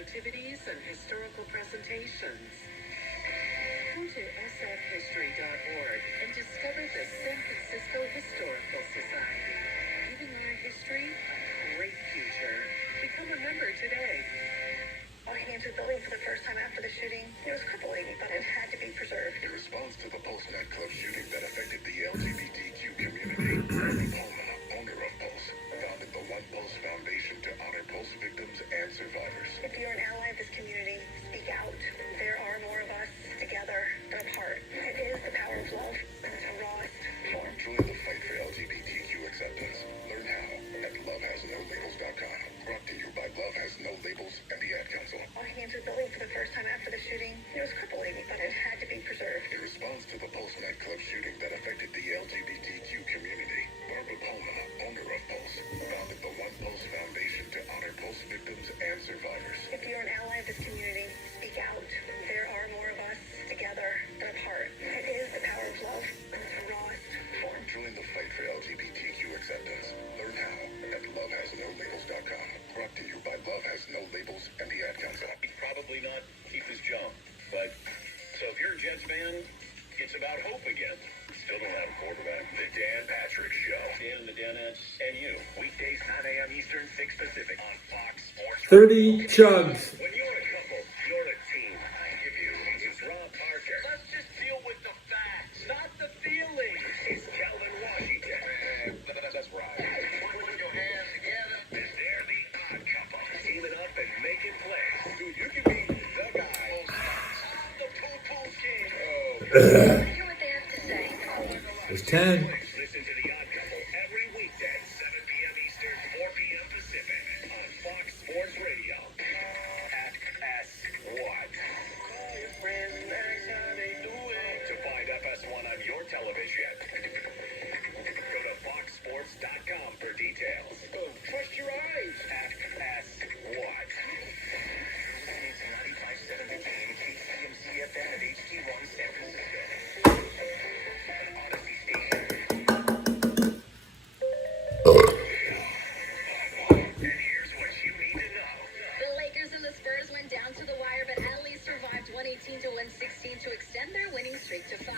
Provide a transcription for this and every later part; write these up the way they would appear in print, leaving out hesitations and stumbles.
activities and historical presentations. Go to sfhistory.org and discover the San Francisco Historical Society, giving our history a great future. Become a member today. All hands were building for the first time after the shooting. It was crippling, but it had to be preserved. In response to the Pulse nightclub shooting that affected the LGBTQ community, Ernie Palma, owner of Pulse, founded the One Pulse Foundation to honor Pulse victims and survivors. If you're an ally of this community, speak out. There are more of us together than apart. It is the power of love in its rawest form. Join the fight for LGBTQ acceptance. Learn how at lovehasnolabels.com. Brought to you by Love Has No Labels and the Ad Council. All hands were building for the first time after the shooting. It was crippling, but it had to be preserved. In response to the Pulse nightclub shooting that affected the LGBTQ community, Barbara Palma, owner of Pulse, founded the One Pulse Foundation to honor Pulse victims and survivors. If you're an ally of this community, speak out. There are more of us together than apart. It is the power of love in its rawest form. Join the fight for LGBTQ acceptance. Learn how at lovehasnolabels.com. Brought to you by Love Has No Labels and the Ad Council. He'd probably not keep his job. But, so if you're a Jets fan, it's about hope again. Still don't have a quarterback. The Dan Patrick Show. Dan and the Danettes and you. Weekdays 9 a.m. Eastern, 6 Pacific on Fox Sports. 30 chugs. When you're a couple, you're a team. I give you Jesus Rob Parker. Let's just deal with the facts, not the feelings. It's Calvin Washington. That's right. Put your hands together. They're the odd couple. Teaming up and making plays. Dude, you can be the guy. The poo-poo king. Hear what they have to say. There's 10. Listen to the Odd Couple every weekday, 7 p.m. Eastern, 4 p.m. Pacific, on Fox Sports Radio. FS1. Call your friends and ask how they doing. To find FS1 on your television, go to foxsports.com for details. Oh, trust your eyes. FS1. Listening to 95.7 The Game, KCMC FM at HD1 San Francisco. An Odyssey station. And here's what you need to know. The Lakers and the Spurs went down to the wire, but at least survived 118 to 116 to extend their winning streak to 5.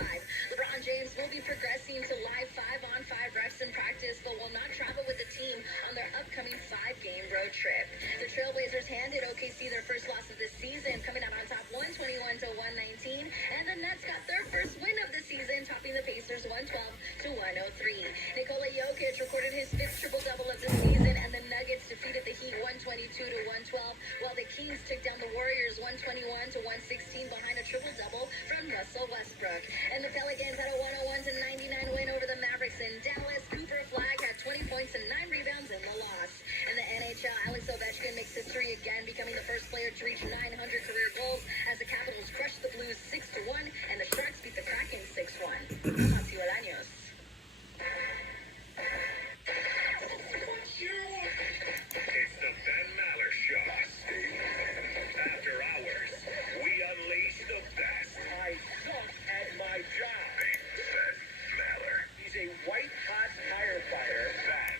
LeBron James will be progressing to live 5-on-5 reps in practice, but will not travel with the team on their upcoming 5-game road trip. The Trailblazers handed OKC their first loss of the season, coming out on top 121 to 119, and the Nets got their first win of the season, topping the Pacers 112 to 103. Nikola Jokic recorded his 5th triple-double of the season, and the Nuggets defeated the Heat 122 to 112, while the Kings took down the Warriors 121 to 116 behind a triple-double from Russell Westbrook. And the Pelicans had a 101 to 99 win over the Mavericks in Dallas. Cooper Flag had 20 points and 9 rebounds in the loss. In the NHL, Alex Ovechkin makes history again, becoming the first player to reach 900 career goals as the Capitals crushed the Blues 6-1 and the Sharks beat the Kraken 6-1. Matthew Olaños. It's the Ben Maller Show. After hours, we unleash the best. I suck at my job. Ben Maller. He's a white-hot firefighter. Ben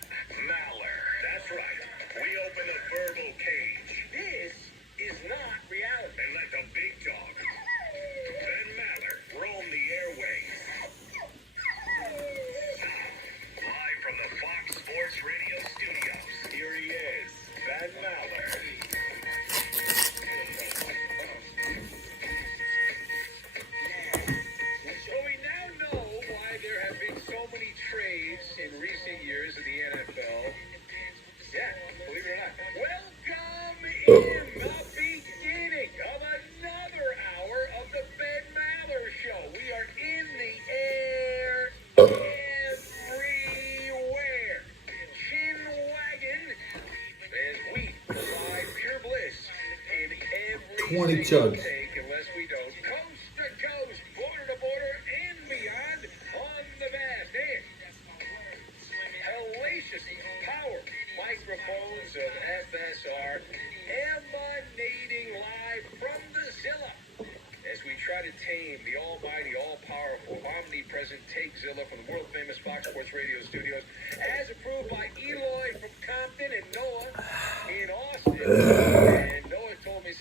Maller. That's right. We open the verbal cage. This is not reality. And let the big dog, Ben Maller, roam the airways. Live from the Fox Sports Radio studios, here he is, Ben Maller. So we now know why there have been so many trades in recent years in the NFL. Yeah, believe it or not. Welcome in the beginning of another hour of the Ben Maller Show. We are in the air everywhere. Chin wagon as we provide pure bliss in every 20 single chugs. take, unless we don't. Coast to coast, border to border, and beyond on the vast and hellacious power microphones of FSR emanating live from the Zilla as we try to tame the almighty, all-powerful, omnipresent Takezilla from the world-famous Fox Sports Radio studios, as approved by Eloy from Compton and Noah in Austin. And Noah told me,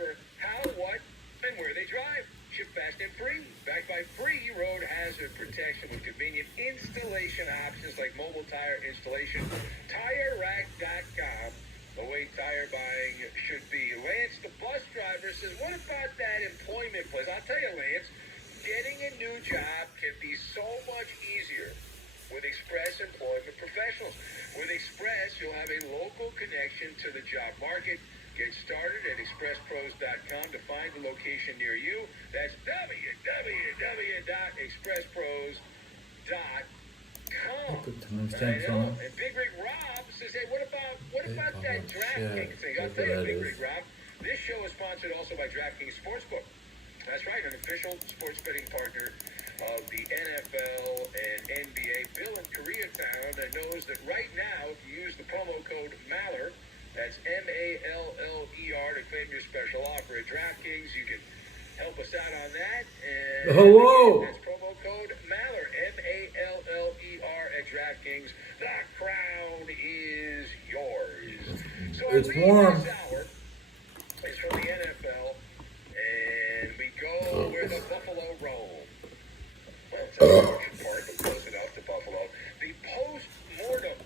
for how, what, and where they drive. Ship fast and free. Backed by free road hazard protection with convenient installation options like mobile tire installation. TireRack.com. The way tire buying should be. Lance, the bus driver, says, what about that employment place? I'll tell you, Lance, getting a new job can be so much easier with Express Employment Professionals. With Express, you'll have a local connection to the job market. Get started at expresspros.com to find the location near you. That's www.expresspros.com. Put the timestamps on. And Big Rig Rob says, hey, what about that DraftKings thing? I'll That's tell you, what that Big is. Rig Rob, this show is sponsored also by DraftKings Sportsbook. That's right, an official sports betting partner of the NFL and NBA. Bill in Koreatown knows that right now, if you use the promo code MALLER, that's MALLER, to claim your special offer at DraftKings, you can help us out on that. And Hello. that's promo code MALLER, MALLER at DraftKings. The crown is yours. So It's our lead warm. this hour is from the NFL, and we go where the Buffalo roam. Well, it's a fortune part, but close enough to Buffalo. The post-mortem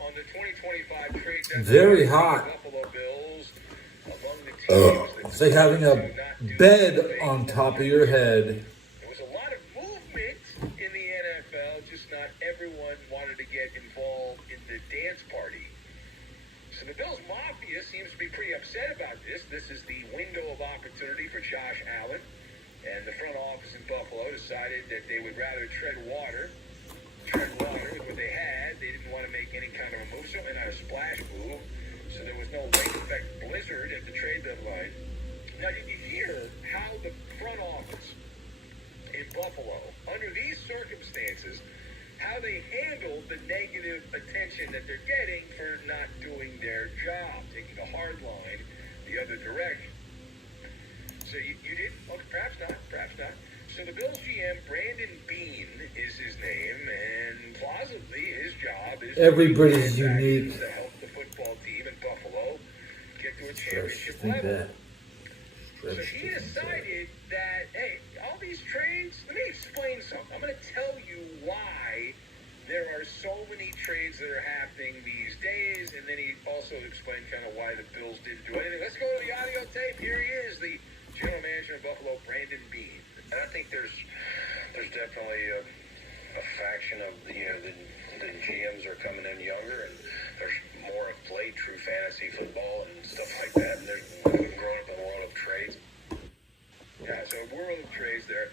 on the 2025 trade deadline. Very hot. Buffalo Bills among the teams that It's like having a do not do bed anything. on top of your head. There was a lot of movement in the NFL, just not everyone wanted to get involved in the dance party. So the Bills Mafia seems to be pretty upset about this. This is the window of opportunity for Josh Allen. And the front office in Buffalo decided that they would rather tread water with what they had. They didn't want to make any kind of a move, certainly not a splash move. So there was no late effect blizzard at the trade deadline. Now, did you hear how the front office in Buffalo, under these circumstances, how they handled the negative attention that they're getting for not doing their job, taking a hard line the other direction? So you did? Okay, perhaps not. So the Bills GM, Brandon Beane is his name, and plausibly his job is Everybody's to unique. to help the football team in Buffalo get to a Stretch championship to think level. that. So Stretch he to think that. decided that, hey, all these trades, let me explain something. I'm going to tell you why there are so many trades that are happening these days, and then he also explained kind of why the Bills didn't do anything. Let's go to the audio tape. Here he is, the general manager of Buffalo, Brandon Beane. And I think there's definitely a faction of the GMs are coming in younger, and there's more of played true fantasy football and stuff like that. And there's growing up in the world of trades. Yeah, so world of trades there.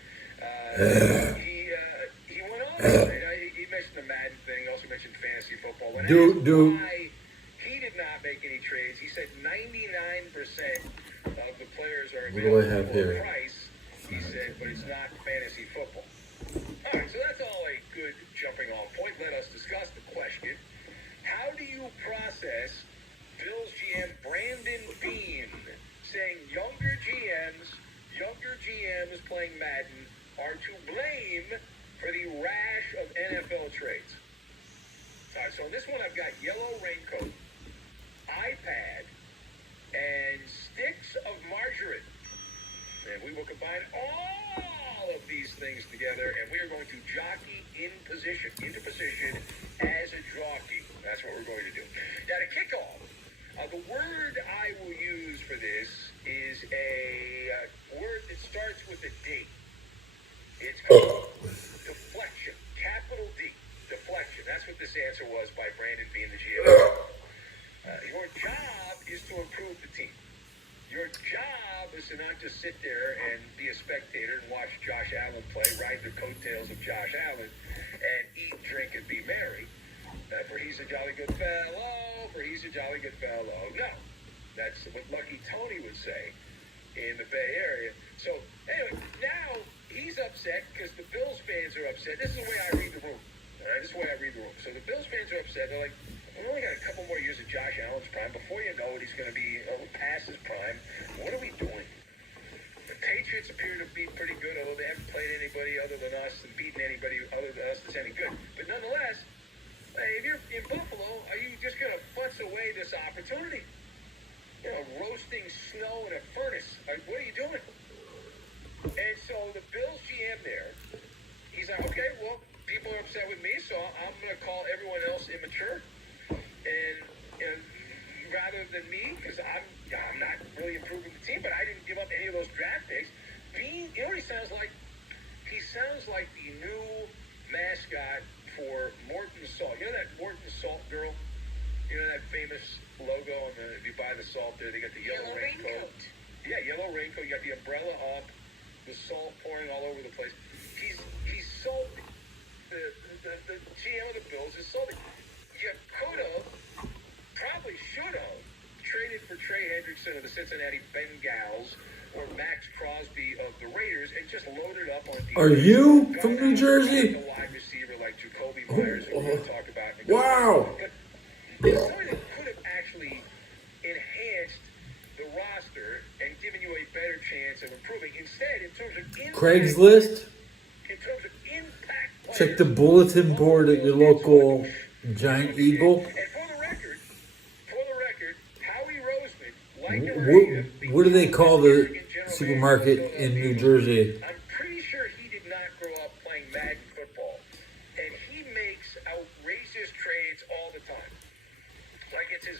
He went on. He mentioned the Madden thing. He also mentioned fantasy football. When asked why he did not make any trades, he said 99% of the players are What do I have available here? for price. He said, but it's not fantasy football. All right, so that's all a good jumping off point. Let us discuss the question. How do you process Bills GM Brandon Beane saying younger GMs playing Madden are to blame for the rash of NFL trades? All right, so in this one I've got yellow raincoat, iPad, and sticks of margarine. And we will combine all of these things together, and we are going to jockey into position as a jockey. That's what we're going to do. Now, to kick off, the word I will use for this is a word that starts with a D. It's called deflection, capital D, deflection. That's what this answer was by Brandon Beane, the GM. Your job is to improve the team. Your job is to not just sit there and be a spectator and watch Josh Allen play, ride the coattails of Josh Allen, and eat, drink, and be merry. For he's a jolly good fellow, No, that's what Lucky Tony would say in the Bay Area. So, anyway, now he's upset because the Bills fans are upset. This is the way I read the room. All right, this is the way I read the room. So the Bills fans are upset. They're like, we only got a couple more years of Josh Allen's prime. Before you know it, he's going to be past his prime. What are we doing? The Patriots appear to be pretty good, although they haven't played anybody other than us and beaten anybody other than us that's any good. But nonetheless, hey, if you're in Buffalo, are you just going to futz away this opportunity? Roast the yellow raincoat. Yeah, yellow raincoat. You got the umbrella up, the salt pouring all over the place. He's salty. The GM of the Bills is salty. You could have, probably should have, traded for Trey Hendrickson of the Cincinnati Bengals or Max Crosby of the Raiders and just loaded up on defense. Are you from New Jersey? A wide receiver like Jacoby Myers, who we talked about. Wow. But it's something that could have actually enhanced the roster and given you a better chance of improving. Instead, in terms of impact, Craigslist? in terms of impact, Check the bulletin board at your local Giant Eagle. And for the record, Howie Roseman, like the Raiders, What do they call the supermarket in New Jersey? I'm pretty sure he did not grow up playing Madden football, and he makes outrageous trades all the time. Like it's his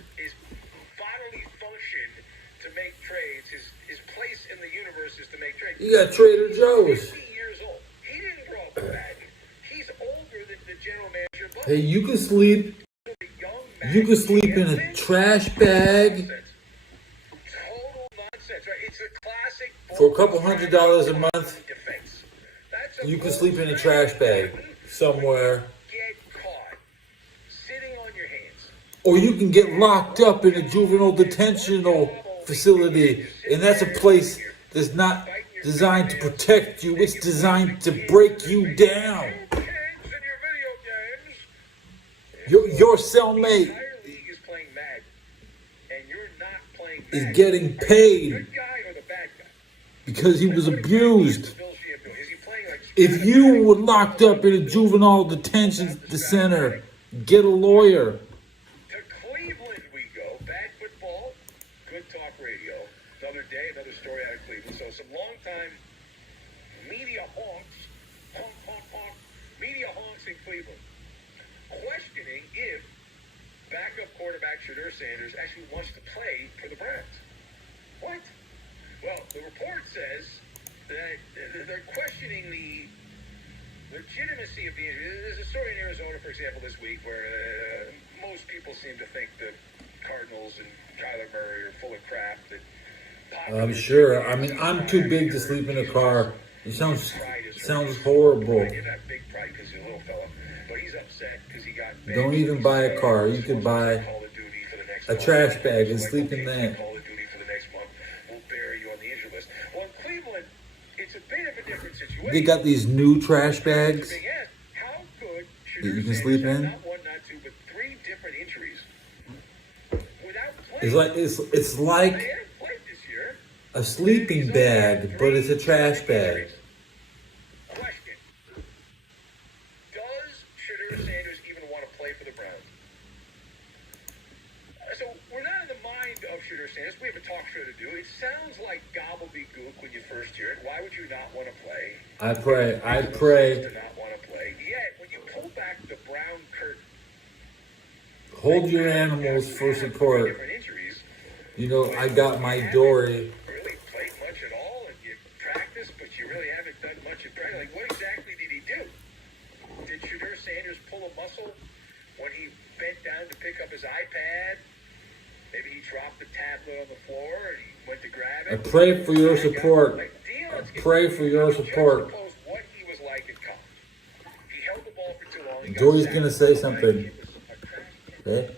bodily function to make trades. His place in the universe is to make trades. You got Trader Joe's. 50 years old. He didn't grow up with Madden. He's older than the general manager. But Hey, you can sleep. You can sleep in a trash bag Total nonsense, right? It's a classic for a couple $100 a month. defense. That's You can sleep in a trash bag somewhere, Get caught sitting on your hands. or you can get locked up in a juvenile detentional facility, and that's a place that's not designed to protect you. It's designed to break you down. Kids in your video games. Your cellmate The entire league is playing Madden, and you're not playing is Madden. getting Good paid guy or the bad guy? because he was abused. Bill Shampoo. Is he playing like If you were locked up in a juvenile detention center, get a lawyer. To Cleveland we go. Bad football, good talk radio. Another day, another story out of Cleveland. So some longtime media honks, media honks in Cleveland, questioning if backup quarterback Shedeur Sanders actually wants to play for the Browns. What? Well, the report says that they're questioning the legitimacy of the injury. There's a story in Arizona, for example, this week where most people seem to think the Cardinals and Kyler Murray are full of crap. I'm sure. I mean, I'm too big to sleep in a car. It sounds horrible. You're not big pride because you're a little fella, but he's upset because he got benched. Don't even buy a car. You could buy Call of Duty for the next a month. trash bag and Like, sleep in okay, that. Call of Duty for the next month. We'll bury you on the injury list. Well, in Cleveland, it's a bit of a different situation. They got these new trash bags Being asked, how could that you can Shedeur sleep Sanders in. have not one, not two, but three different injuries without playing? It's like They haven't played this year. a sleeping bag, but it's a trash bag. Question. Does Shedeur Sanders even want to play for the Browns? So we're not in the mind of Shedeur Sanders. We have a talk show to do. It sounds like gobbledygook when you first hear it. Why would you not want to play? I pray. To not want to play. Yet, when you pull back the brown curtain, Hold your animals for support. different injuries, You know, I got my Dory. really played much at all, and you practiced, but you really haven't done much in practice. Like, what exactly did he do? Did Shedeur Sanders pull a muscle when he bent down to pick up his iPad? Maybe he dropped the tablet on the floor and he went to grab it. I pray for your support. Like, I pray for your support. Juxtapose what he was like in college. He held the ball for too long. He got Dory's sacked. gonna say something. He was a trash can. Okay?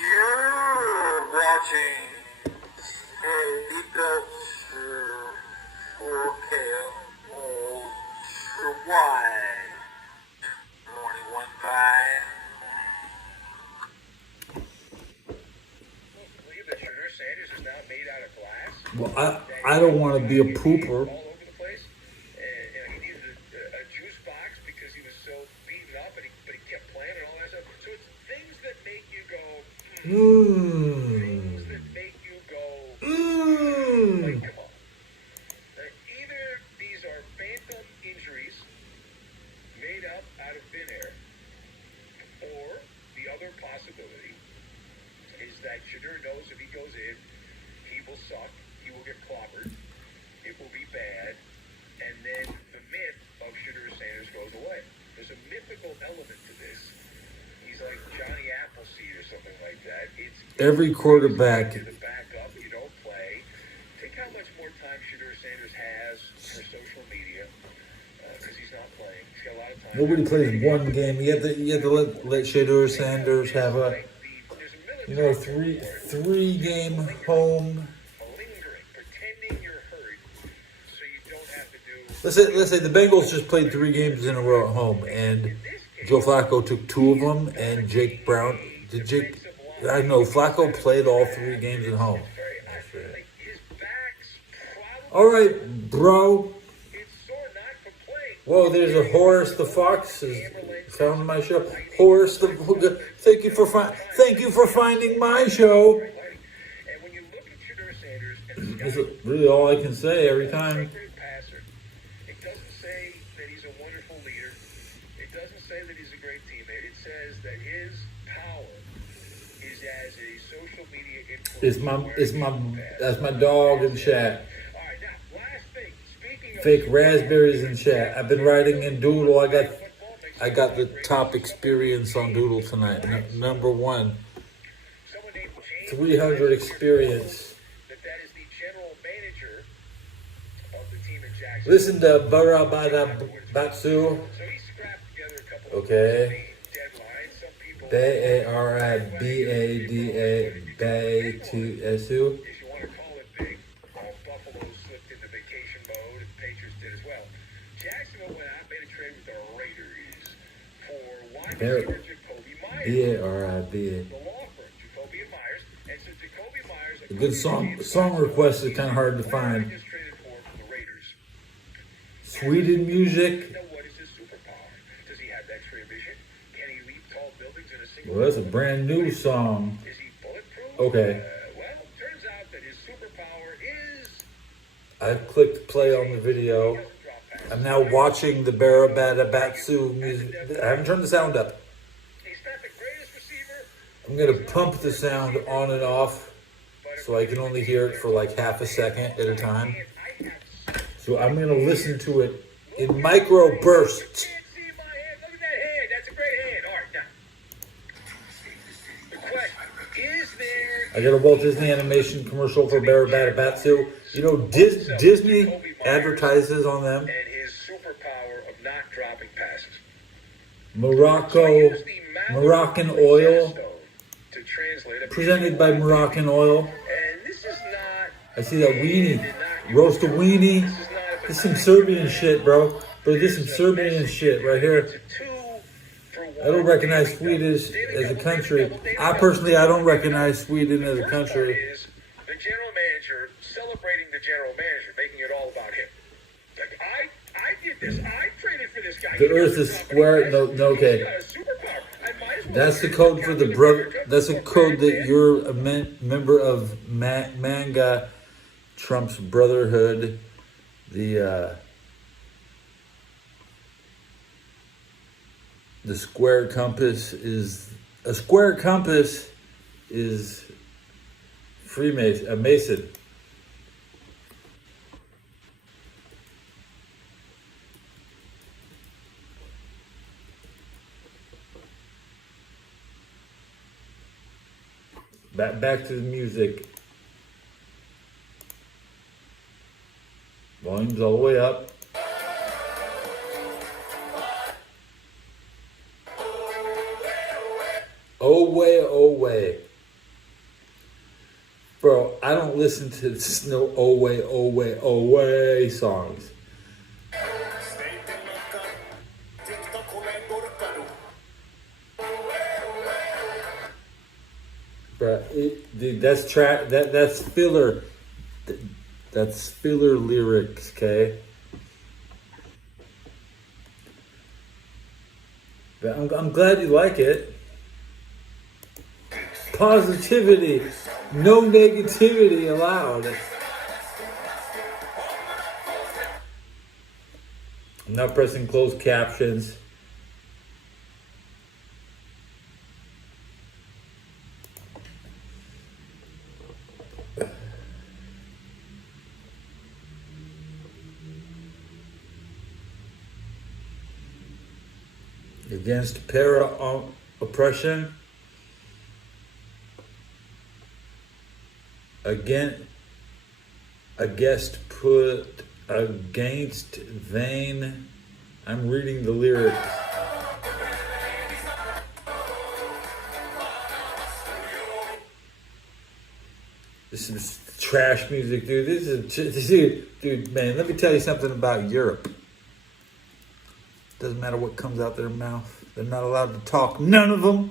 You're watching Elite Wide Morning One Time. Believe that Shedeur Sanders is now made out of glass. Well, I don't want to be a pooper. All over the place. And he needed a juice box because he was so beaten up, but he kept playing and all that stuff. So it's things that make you go, things that make you go, like, come on. Either these are phantom injuries made up out of thin air, or the other possibility is that Shedeur knows if he goes in, he will suck, he will get clobbered, it will be bad, and then the myth of Shedeur Sanders goes away. There's a mythical element to this. You he's like Johnny Appleseed or something like that. It's Every quarterback. you're the backup, you don't play. Think how much more time Shedeur Sanders has for social media because he's not playing. He's got a lot of time. Nobody plays one game. You have to let Shedeur Sanders have a, you know, three game home. Lingering, pretending you're hurt, so you don't have to do. Let's say the Bengals just played 3 games in a row at home, and Joe Flacco took 2 of them, and Jake Brown. I know Flacco played all 3 games at home. Like his back's probably All right, bro. it's sore not for playing. Whoa, there's a Horace the Fox is found my show. Horace the thank you for finding my show. And when you look at Shedeur Sanders and That's really all I can say every time. great passer, it doesn't say that he's a wonderful leader. It doesn't say that he's a great teammate. It says that his power is as a social media influencer. That's my dog in chat. All right, now last thing. Speaking of Fake raspberries in chat. I've been writing in Doodle. I got the top experience on Doodle tonight. Number 1, someone named James 300 experience. that is the general manager of the team in Jacksonville. Listen to Barabada Batsu. So he scrapped together a couple of Okay. deadlines. Some people, Barabada Batsu. if you want to call it big, Buffalo slipped into vacation mode, and the Patriots did as well. Jacksonville went out, made a trade with the Raiders for wide receiver Jacoby Myers. Barabada. The law firm, Jacoby and Myers. And so Jacoby Myers, A good song request is kind of hard to find. just traded for the Raiders. Sweden music. Now, what is his superpower? Does he have X-ray vision? Can he leap tall buildings in a single? Well, that's a brand new song. Is he bulletproof? Okay. Well, turns out that his superpower is I've clicked play on the video. drop pass. I'm now watching the Barabada Batsu music. I haven't turned the sound up. He's not the greatest receiver, I'm going to pump the sound on and off so I can only hear it for like half a second at a time. and I have So I'm going to listen to it in micro bursts. can't see my hand. Look at that hand. That's a great hand. All right, now. The question is there. I got a Walt Disney animation commercial for Barabada Batsu. You know, Disney advertises on them. And his superpower of not dropping passes. Moroccan Oil, To translate it. presented by Moroccan Oil. And this is not. I see that weenie, roast a weenie. This is some Serbian shit, bro. Bro, this is some Serbian shit right here. I don't recognize Swedish as a country. I don't recognize Sweden as a country. Is the general manager celebrating the general manager, making it all about him. Like, I did this. I traded for this guy. The Earth is square. No, okay. He's got a superpower. I might as well That's the code for the brother. That's a code that you're a member of Manga, Trump's Brotherhood. The square compass is Freemason, a Mason. Back to the music. Volume's all the way up. Oh way. Bro, I don't listen to no oh way songs. Bro, dude, that's filler. That's filler lyrics, okay? But I'm glad you like it. Positivity, no negativity allowed. I'm not pressing closed captions. Against para oppression. Again, put against vain. I'm reading the lyrics. This is trash music, dude. Dude, man, let me tell you something about Europe. Doesn't matter what comes out their mouth. They're not allowed to talk. None of them.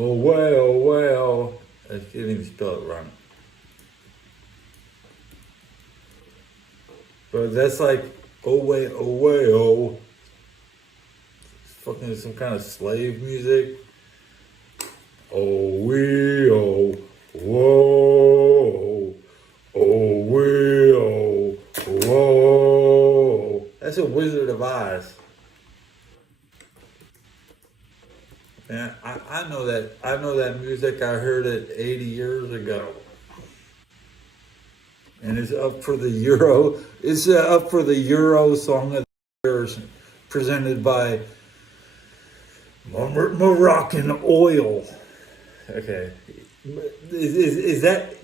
Oh well. I can't even spell it wrong. But that's like, oh. It's fucking some kind of slave music. Whoa. Whoa. That's a Wizard of Oz. Man, I know that music. I heard it 80 years ago. And it's up for the Euro. It's up for the Euro Song of the Year, presented by Moroccan Oil. Okay. Is that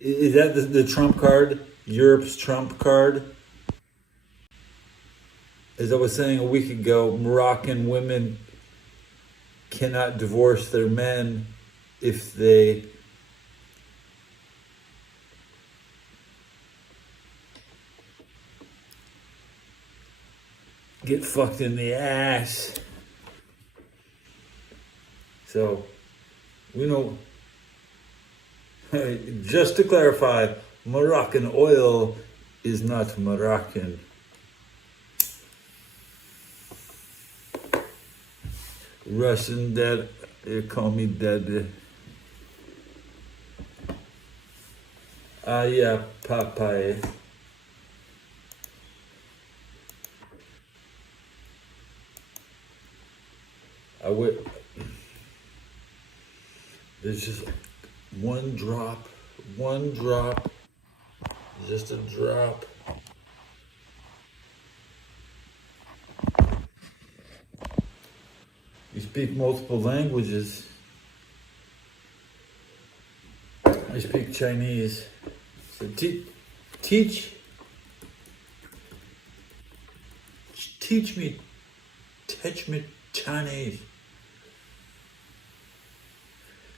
the trump card? Europe's trump card? As I was saying a week ago, Moroccan women cannot divorce their men if they get fucked in the ass. So, we know, just to clarify, Moroccan Oil is not Moroccan. Russian dead, they call me dead. Yeah, Popeye. There's just one drop, just a drop. You speak multiple languages. I speak Chinese. So teach me Chinese.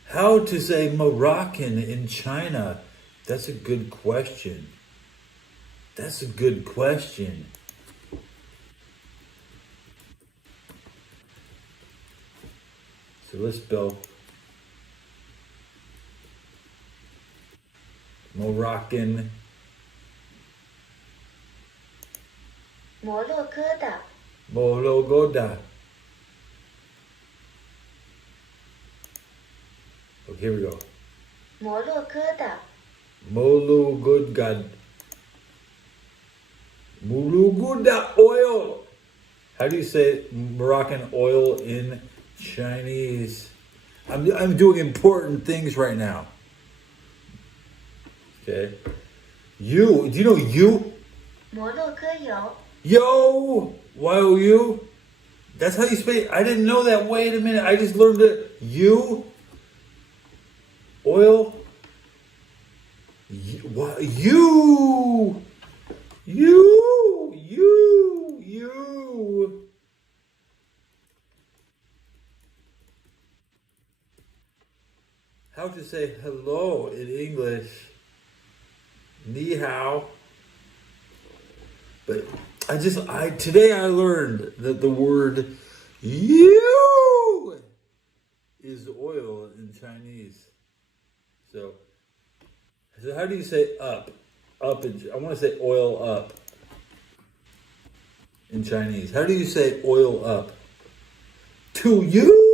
How to say Moroccan in China? That's a good question. So let's spell Moroccan. 摩洛哥的 Mologoda. Okay, here we go. 摩洛哥的 Molugudgad. Muluguda oil. How do you say Moroccan oil in Chinese? I'm doing important things right now. Okay. Do you know you? 摩洛哥油 Yo! Y-O-U? That's how you speak. I didn't know that. Wait a minute. I just learned it. You? Oil? You! How to say hello in English? Ni hao. But today I learned that the word you is oil in Chinese. So how do you say up? Up I want to say oil up in Chinese. How do you say oil up? To you.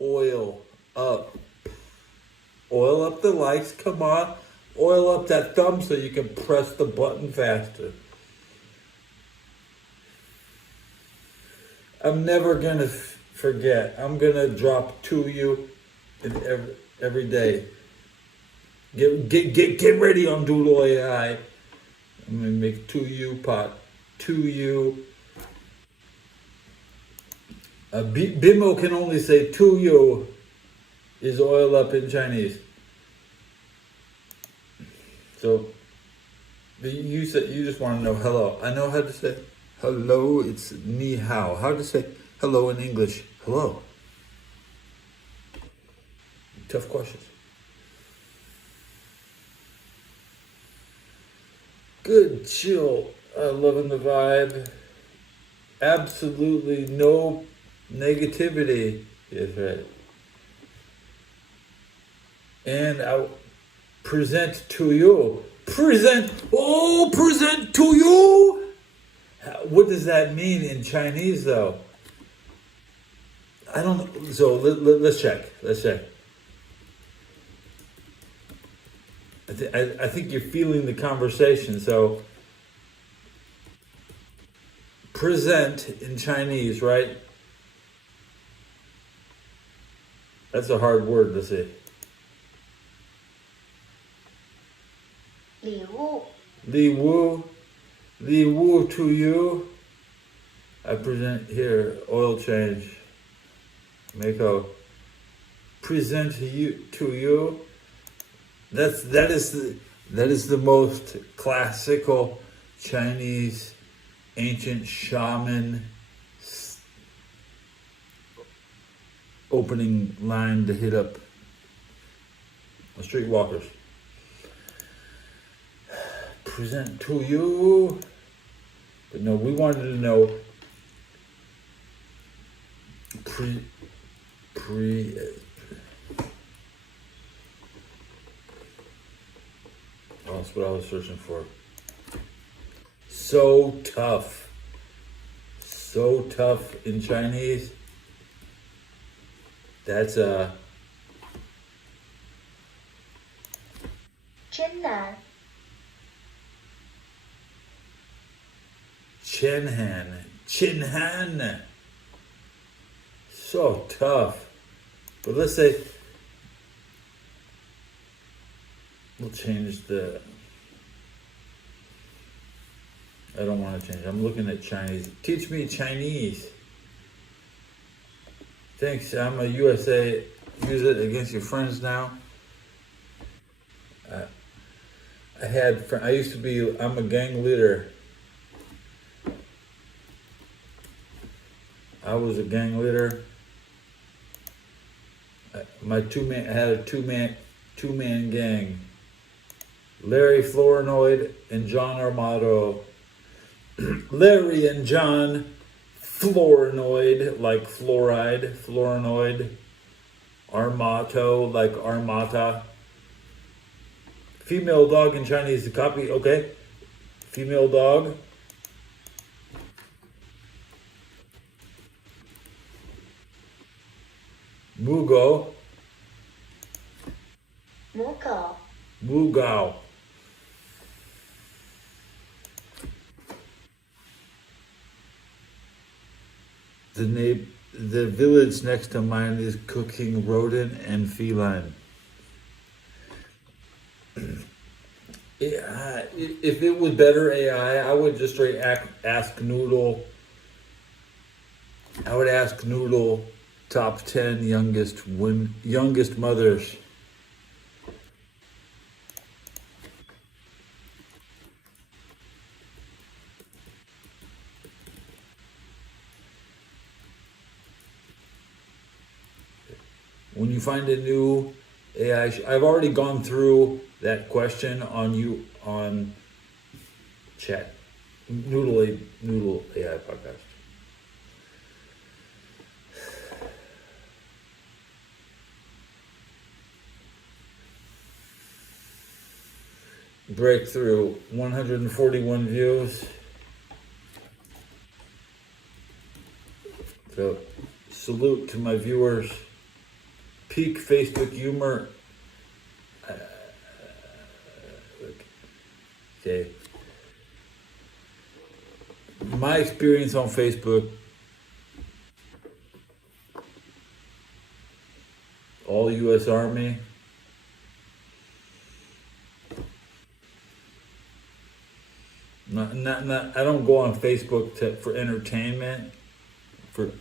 Oil up. Oil up the lights. Come on. oil up that thumb so you can press the button faster. I'm never gonna forget. I'm gonna drop 2U in every day. Get ready on Doodle AI. I'm gonna make 2U pot. 2U. Bimo can only say 2U is oil up in Chinese. So you said you just want to know hello. I know how to say hello. It's ni hao. How to say hello in English? Hello. Tough questions. Good, chill. Loving the vibe. Absolutely no negativity. Yes, right. And I present to you. Present to you. What does that mean in Chinese, though? I don't know. So let's check. I think you're feeling the conversation. So, present in Chinese, right? That's a hard word to say. 礼物 Li Wu to you. I present here oil change. Mako. Present to you. That is the most classical Chinese ancient shaman opening line to hit up the streetwalkers. Present to you. But no, we wanted to know that's what I was searching for. So tough in Chinese. That's a 真难 Chinhan. So tough. But let's say we'll change the. I don't want to change. I'm looking at Chinese. Teach me Chinese. Thanks. I'm a USA. Use it against your friends now. I used to be. I'm a gang leader. I was a gang leader. I had a two-man gang. Larry Flournoy and John Armato. Larry and John Flournoy, like fluoride, Flournoy. Armato, like Armata. Female dog in Chinese, the copy, okay. Female dog. Mugo. Mugao. The village next to mine is cooking rodent and feline. If it was better AI, I would just straight ask Noodle. I would ask Noodle top 10 youngest mothers. When you find a new AI, I've already gone through that question on chat. Noodle AI podcast. Breakthrough, 141 views. So, salute to my viewers. Peak Facebook humor. Okay. My experience on Facebook, all U.S. Army. I don't go on Facebook for entertainment. The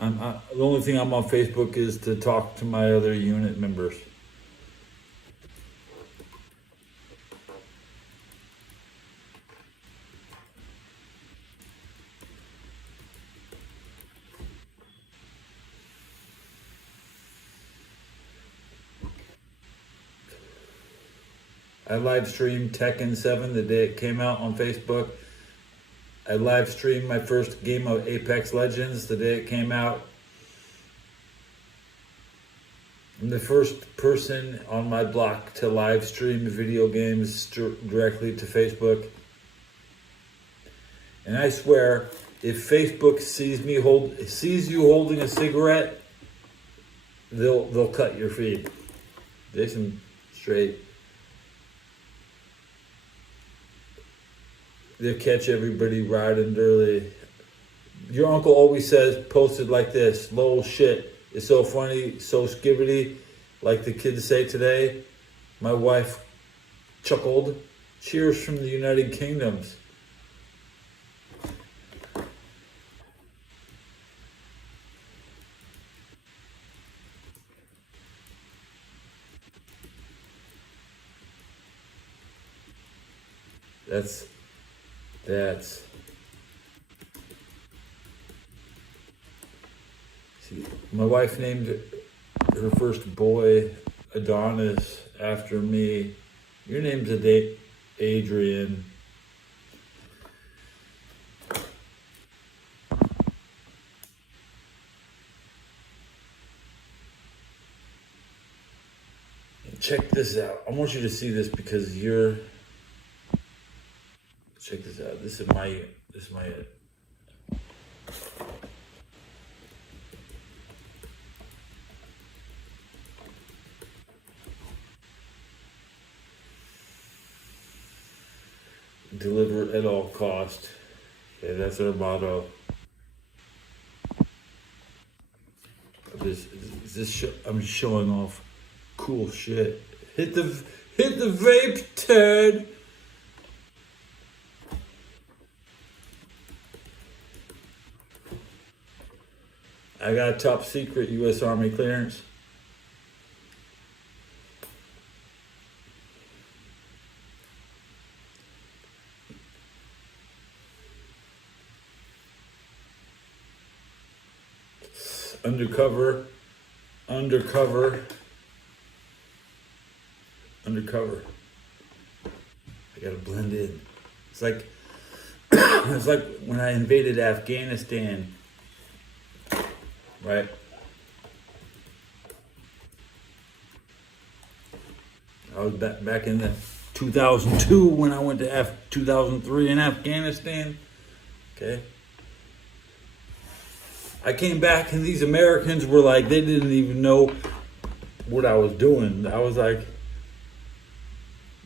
only thing I'm on Facebook is to talk to my other unit members. I live streamed Tekken 7 the day it came out on Facebook. I live streamed my first game of Apex Legends the day it came out. I'm the first person on my block to live stream video games directly to Facebook. And I swear, if Facebook sees you holding a cigarette, they'll cut your feed. Jason straight. They'll catch everybody riding dirty. Your uncle always says, posted like this, lol shit. It's so funny, so skibbity, like the kids say today. My wife chuckled. Cheers from the United Kingdoms. That's see, my wife named her first boy Adonis after me. Your name's Adrian. Check this out. I want you to see this because check this out. This is my deliver at all cost. Okay, that's our motto. I'm showing off cool shit. Hit the vape, Ted. I got a top secret U.S. Army clearance. Undercover. I gotta blend in. It's like when I invaded Afghanistan, right? I was back in the 2002 when I went to 2003 in Afghanistan. Okay. I came back and these Americans were like, they didn't even know what I was doing. I was like,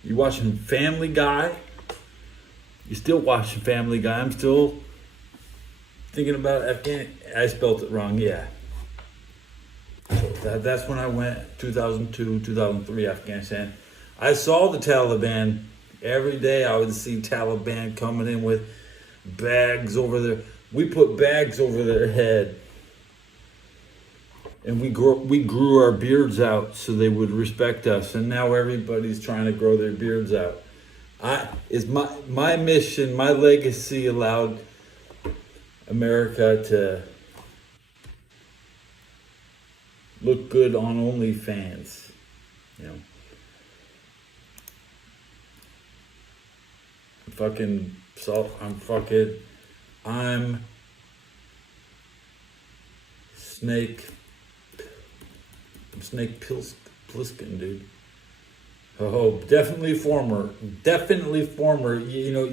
you watching Family Guy? You still watching Family Guy? I'm still thinking about I spelled it wrong, yeah. So that's when I went, 2002, 2003, Afghanistan. I saw the Taliban. Every day I would see Taliban coming in with bags over their... We put bags over their head. And we grew our beards out so they would respect us. And now everybody's trying to grow their beards out. My mission, my legacy allowed America to look good on OnlyFans. You know. I'm Snake Plissken, dude. Oh, definitely former. You know,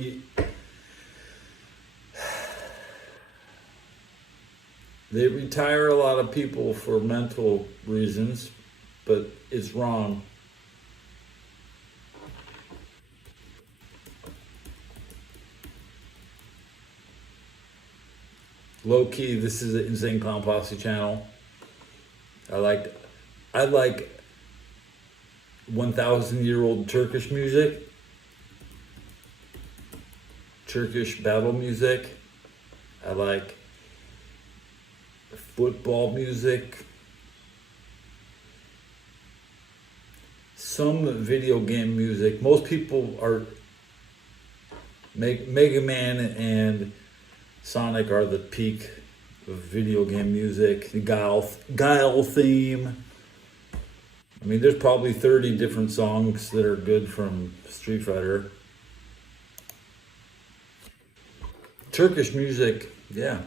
they retire a lot of people for mental reasons, but it's wrong. low key, this is an Insane Clown Posse channel. I like 1,000-year-old Turkish music, Turkish battle music. I like football music, some video game music. Most people are Mega Man and Sonic are the peak of video game music. The Guile theme. I mean, there's probably 30 different songs that are good from Street Fighter. Turkish music, yeah.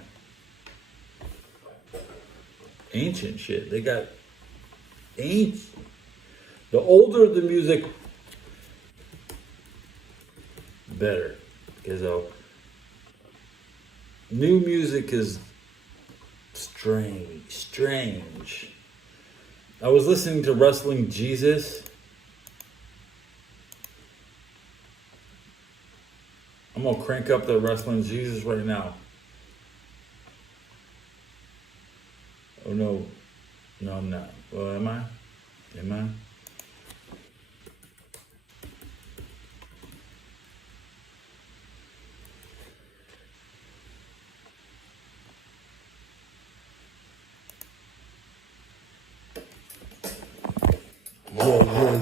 Ancient shit. They got ancient. The older the music, better. Because new music is strange. I was listening to Wrestling Jesus. I'm gonna crank up the Wrestling Jesus right now. Oh no. No, I'm not. Well, am I? Am I?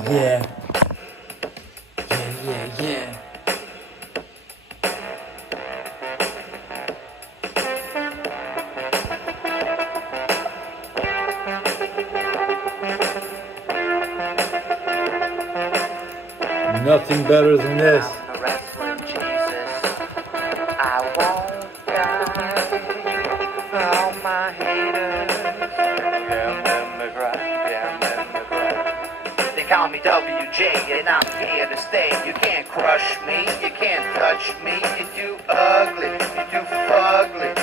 Yeah. Nothing better than this. I'm the wrestling Jesus. I won't die. All my haters. Damn them McGrath. They call me WJ and I'm here to stay. You can't crush me. You can't touch me. You're too ugly. You're too fugly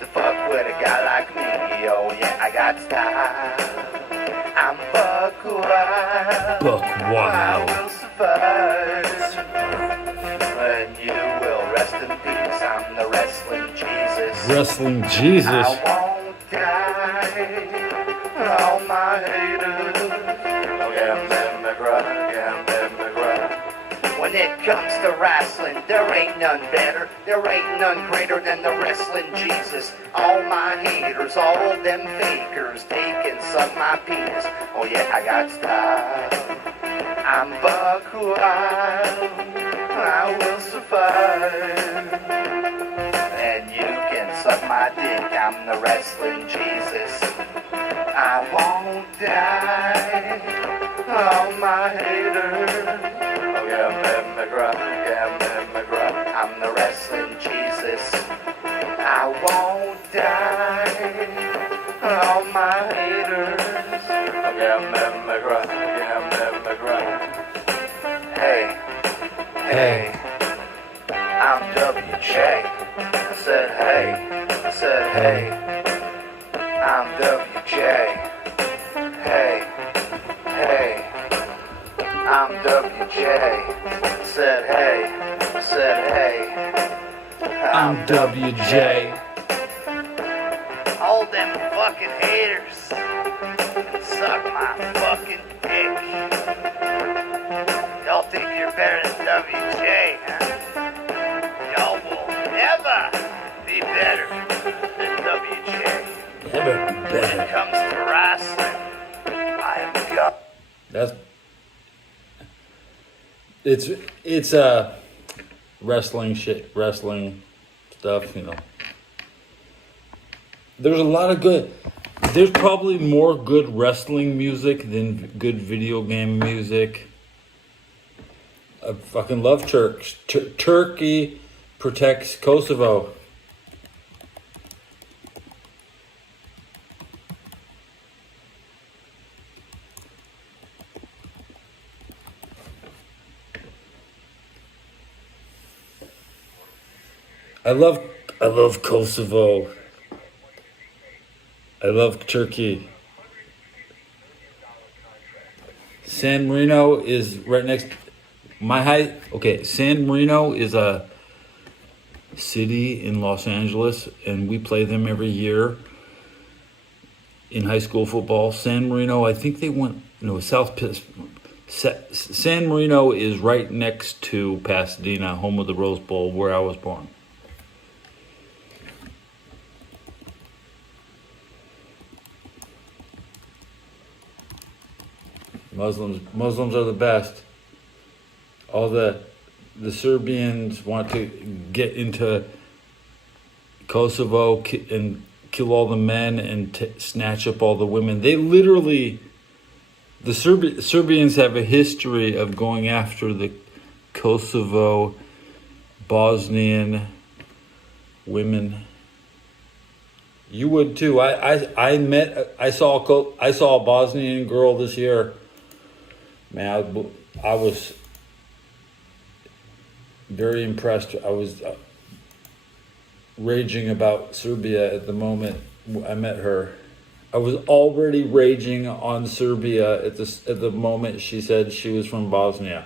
to fuck with a guy like me. Oh yeah, I got style. I'm Buck Wild. Buck Wild. I will survive. And you will rest in peace. I'm the wrestling Jesus. Wrestling Jesus. I won't die. All my haters. Oh, yeah, them McGrath. When it comes to wrestling, there ain't none better. There ain't none greater than the wrestling Jesus. All my haters, all them fakers, take and suck my penis. Oh yeah, I got style. I'm Buck Wild. I will survive. And you can suck my dick. I'm the wrestling Jesus. I won't die. All my haters. Oh yeah, them McGrath. I'm the wrestling Jesus. I won't die. All my haters. Oh yeah, them McGrath. Hey, I'm WJ. I said hey, I'm WJ. Hey, I'm WJ. I said hey, I'm WJ. All them fucking haters can suck my fucking dick. Y'all think you're better than WJ, huh? Y'all will never be better than WJ. Never When it better. comes to wrestling, I am God. That's it's wrestling shit, wrestling stuff, you know. There's a lot of good. There's probably more good wrestling music than good video game music. I fucking love Turks. Turkey protects Kosovo. I love Kosovo. I love Turkey. San Marino is right next. My high. Okay, San Marino is City in Los Angeles, and we play them every year in high school football. San Marino, I think they went, no, South San Marino is right next to Pasadena, home of the Rose Bowl, where I was born. Muslims are the best. All the Serbians want to get into Kosovo and kill all the men and snatch up all the women. They literally, the Serbians have a history of going after the Kosovo Bosnian women. You would too. I saw a Bosnian girl this year. Man, I was very impressed. I was raging about Serbia at the moment I met her. I was already raging on Serbia at the moment she said she was from Bosnia.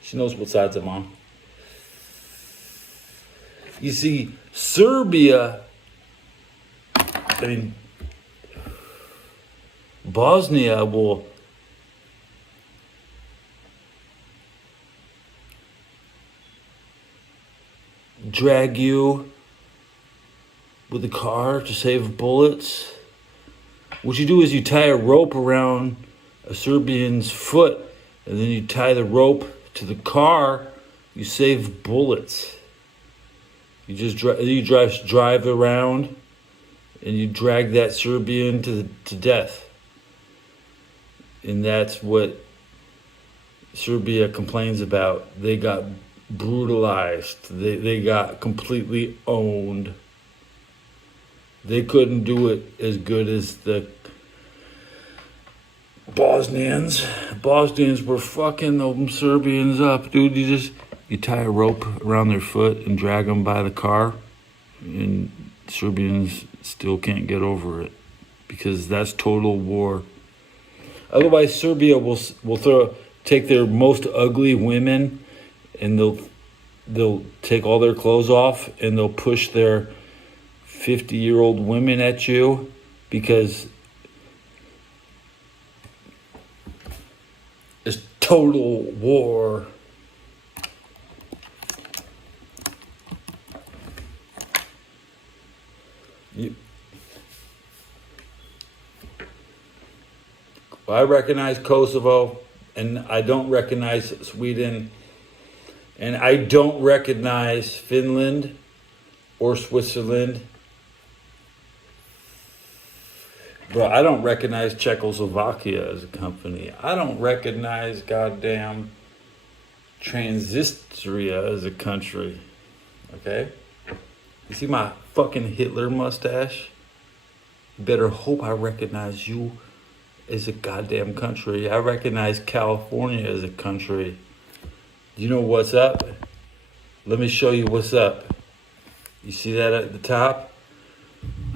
She knows what sides I'm on. You see, Serbia, I mean, Bosnia will drag you with a car to save bullets. What you do is you tie a rope around a Serbian's foot, and then you tie the rope to the car. You save bullets. You just drive around, and you drag that Serbian to death. And that's what Serbia complains about. They got brutalized. They got completely owned. They couldn't do it as good as the Bosnians. Bosnians were fucking them Serbians up, dude. You tie a rope around their foot and drag them by the car, and Serbians still can't get over it because that's total war. Otherwise, Serbia will take their most ugly women, and they'll take all their clothes off, and they'll push their 50-year-old women at you because it's total war. I recognize Kosovo, and I don't recognize Sweden, and I don't recognize Finland or Switzerland. Bro, I don't recognize Czechoslovakia as a company. I don't recognize goddamn Transnistria as a country. Okay? You see my fucking Hitler mustache? You better hope I recognize you as a goddamn country. I recognize California as a country. You know what's up? Let me show you what's up. You see that at the top?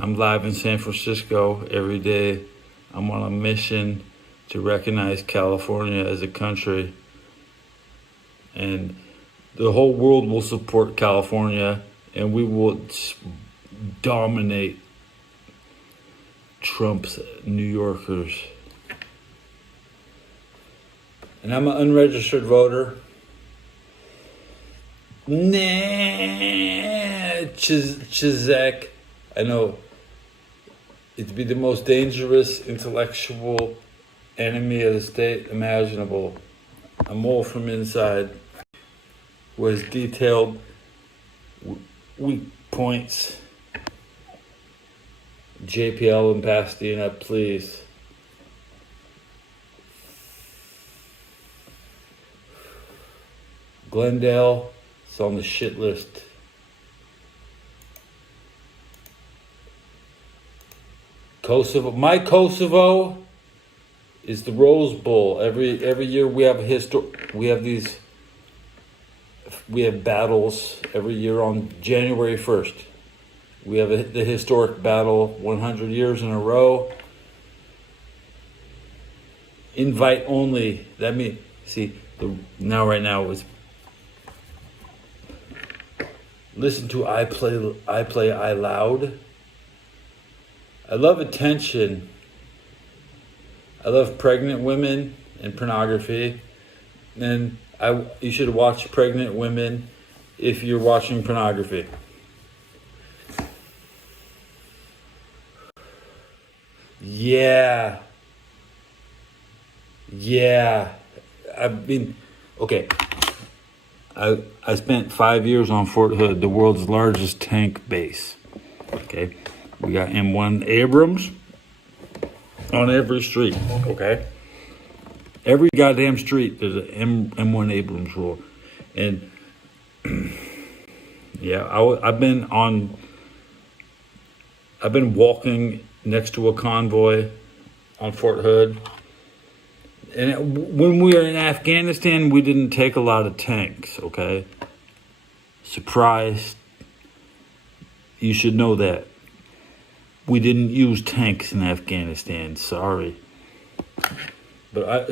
I'm live in San Francisco every day. I'm on a mission to recognize California as a country. And the whole world will support California, and we will dominate Trump's New Yorkers. And I'm an unregistered voter. Chizek. I know it'd be the most dangerous intellectual enemy of the state imaginable. A mole from inside who has detailed weak points. JPL and Pasadena, please. Glendale is on the shit list. Kosovo, my Kosovo is the Rose Bowl. Every year we have we have battles every year on January 1st. We have the historic battle 100 years in a row. Invite only. That means, see, right now listen to I Play I Loud. I love attention. I love pregnant women and pornography. And you should watch pregnant women if you're watching pornography. Yeah. I mean, okay. I spent 5 years on Fort Hood, the world's largest tank base. Okay. We got M1 Abrams on every street. Okay. Every goddamn street there's an M1 Abrams roll. And yeah, I've been walking next to a convoy on Fort Hood. And when we were in Afghanistan, we didn't take a lot of tanks, okay? Surprise. You should know that. We didn't use tanks in Afghanistan, sorry. But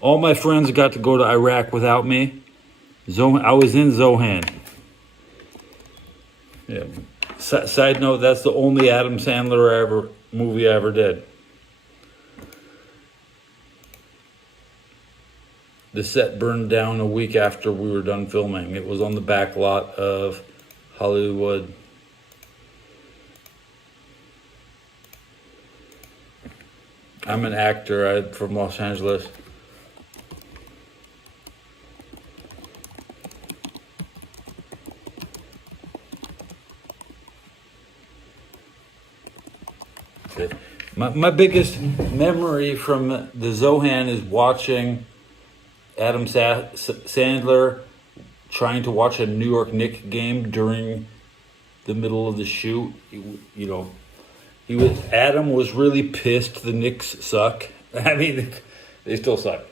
all my friends got to go to Iraq without me. I was in Zohan. Yeah. Side note, that's the only Adam Sandler movie I ever did. The set burned down a week after we were done filming. It was on the back lot of Hollywood. I'm an actor. I'm from Los Angeles. Okay. My biggest memory from the Zohan is watching Adam Sandler trying to watch a New York Knicks game during the middle of the shoot. Adam was really pissed the Knicks suck. I mean, they still suck.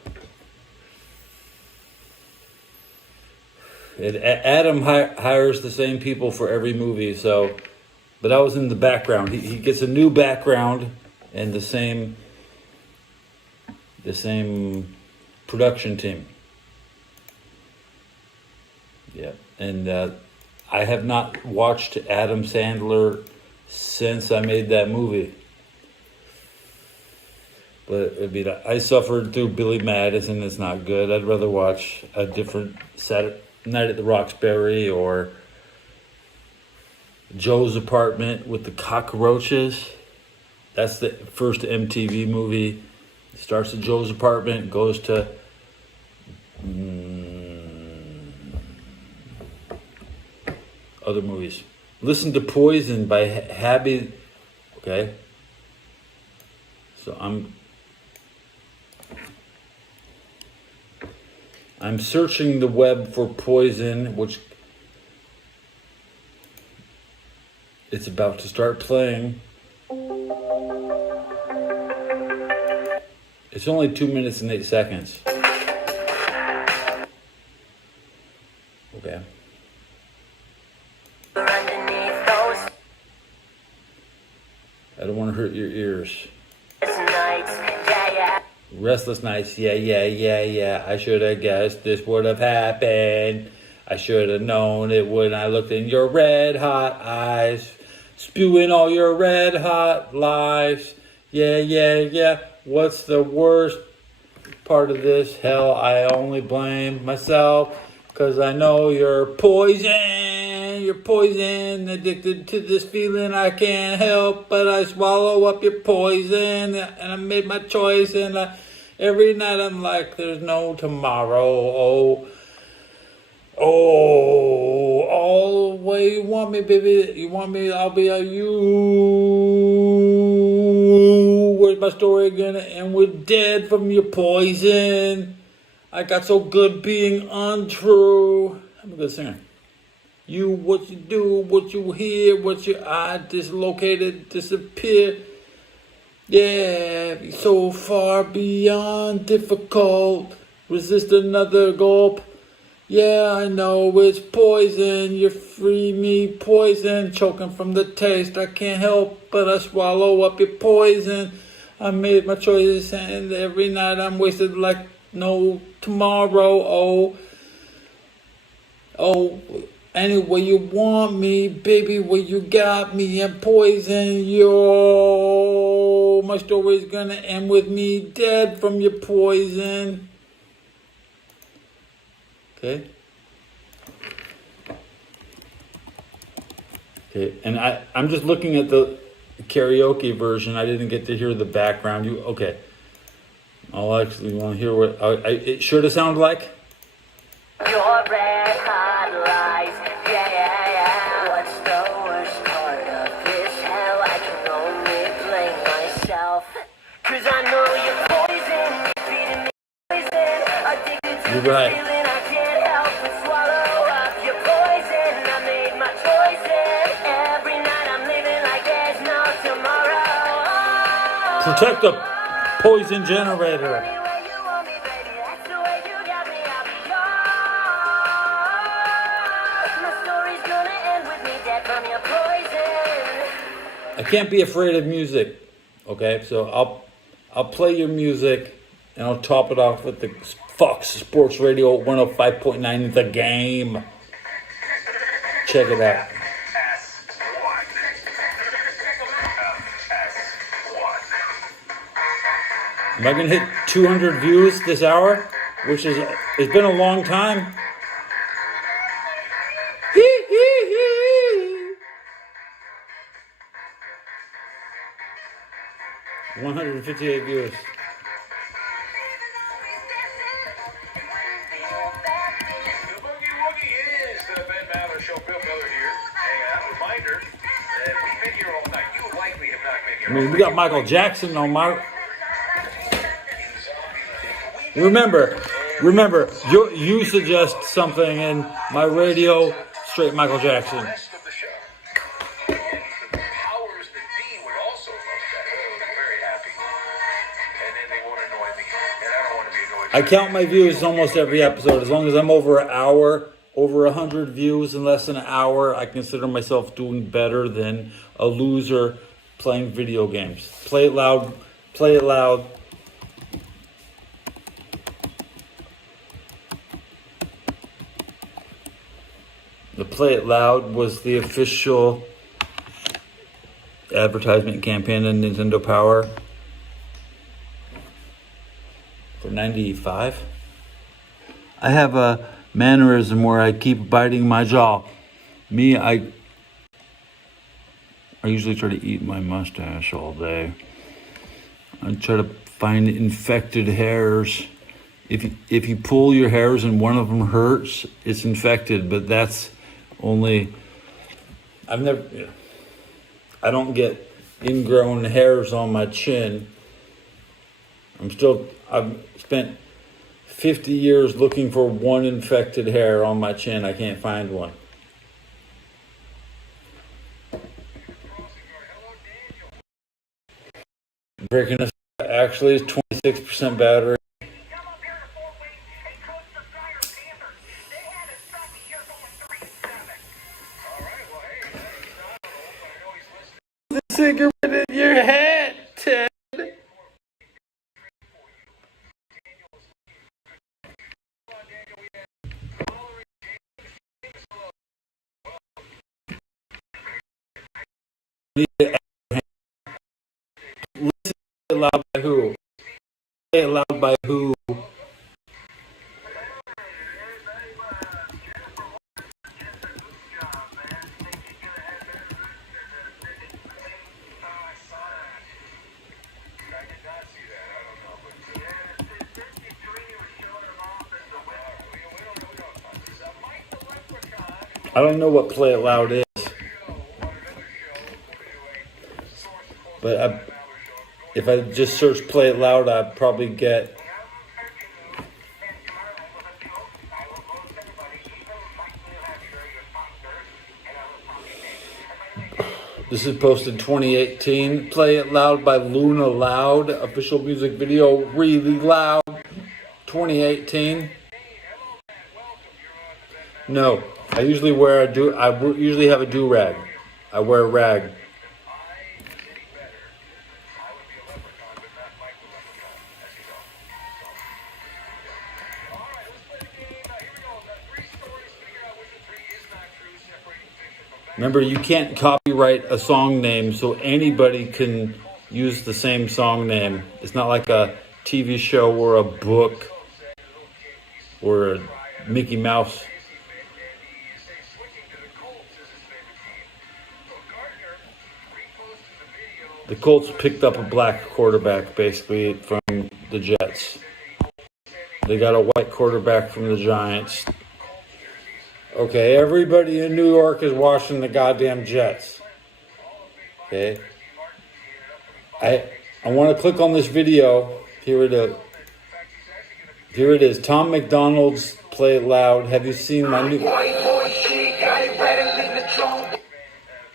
And Adam hires the same people for every movie, but I was in the background. He gets a new background and the same production team. Yeah, and I have not watched Adam Sandler since I made that movie. But I suffered through Billy Madison. It's not good. I'd rather watch a different Saturday Night at the Roxbury or Joe's Apartment with the Cockroaches. That's the first MTV movie. It starts at Joe's Apartment, goes to other movies. Listen to Poison by Habby. Okay. So I'm searching the web for Poison, which it's about to start playing. It's only 2 minutes and 8 seconds. Okay. I don't want to hurt your ears. Restless nights, yeah. I should have guessed this would have happened. I should have known it when I looked in your red hot eyes, spewing all your red hot lies. Yeah. What's the worst part of this? Hell, I only blame myself, 'cause I know you're poison. You're poison, addicted to this feeling I can't help, but I swallow up your poison, and I made my choice, and every night I'm like, there's no tomorrow. Oh, all the way you want me, baby. You want me, I'll be a you. Where's my story gonna end? We're dead from your poison. I got so good being untrue. I'm a good singer. You, what you do, what you hear, what your eye dislocated, disappear. Yeah, so far beyond difficult. Resist another gulp. Yeah, I know it's poison. You free me poison. Choking from the taste. I can't help but I swallow up your poison. I made my choices and every night I'm wasted like no tomorrow. Oh, Any way you want me, baby, where you got me and poison, yo. My story's gonna end with me dead from your poison. Okay. Okay, and I'm just looking at the karaoke version. I didn't get to hear the background. Okay? I'll actually want to hear what it should have sounded like. Your red hot lies, yeah. What's the worst part of this hell? I can only blame myself. 'Cause I know you're poison, feeding me poison. Addicted to You're the right. feeling, I can't help but swallow up your poison. I made my choices. Every night I'm living like there's no tomorrow. Protect the poison generator. Any way you want me, baby, that's the way you got me. I'll be yours. My story's gonna end with me dead from your poison. I can't be afraid of music. Okay, so I'll play your music and I'll top it off with the Fox Sports Radio 105.9 The Game. Check it out. Am I gonna hit 200 views this hour? Which is, it's been a long time. 158 views. The Boogie Woogie is the Ben Maller Show. Bill Miller here. And a reminder that we've been here all night. You likely have not been here. I mean, we got Michael Jackson on my... Remember, you suggest something in my radio, straight Michael Jackson. The rest of the show. And the powers that be would also love that. They're very happy. And then they won't annoy me. And I don't want to be annoyed. I count my views almost every episode. As long as I'm over an hour, over 100 views in less than an hour, I consider myself doing better than a loser playing video games. Play it loud. Play it loud. The Play It Loud was the official advertisement campaign in Nintendo Power for 95. I have a mannerism where I keep biting my jaw. I usually try to eat my mustache all day. I try to find infected hairs. If you pull your hairs and one of them hurts, it's infected, but that's only, I don't get ingrown hairs on my chin. I've spent 50 years looking for one infected hair on my chin. I can't find one. Breaking us actually is 26% battery. The cigarette in your head, Ted. Listen it loud by who? Say it loud by who? I don't know what Play It Loud is, but if I just search Play It Loud, I'd probably get this is posted 2018. Play It Loud by Luna Loud. Official music video, Really Loud. 2018. No, I usually wear I usually have a do-rag. I wear a rag. Remember, you can't copyright a song name, so anybody can use the same song name. It's not like a TV show or a book or a Mickey Mouse. The Colts picked up a black quarterback, basically, from the Jets. They got a white quarterback from the Giants. Okay, everybody in New York is watching the goddamn Jets. Okay. I want to click on this video. Here it is. Here it is. Tom McDonald's Play It Loud. Have you seen my new...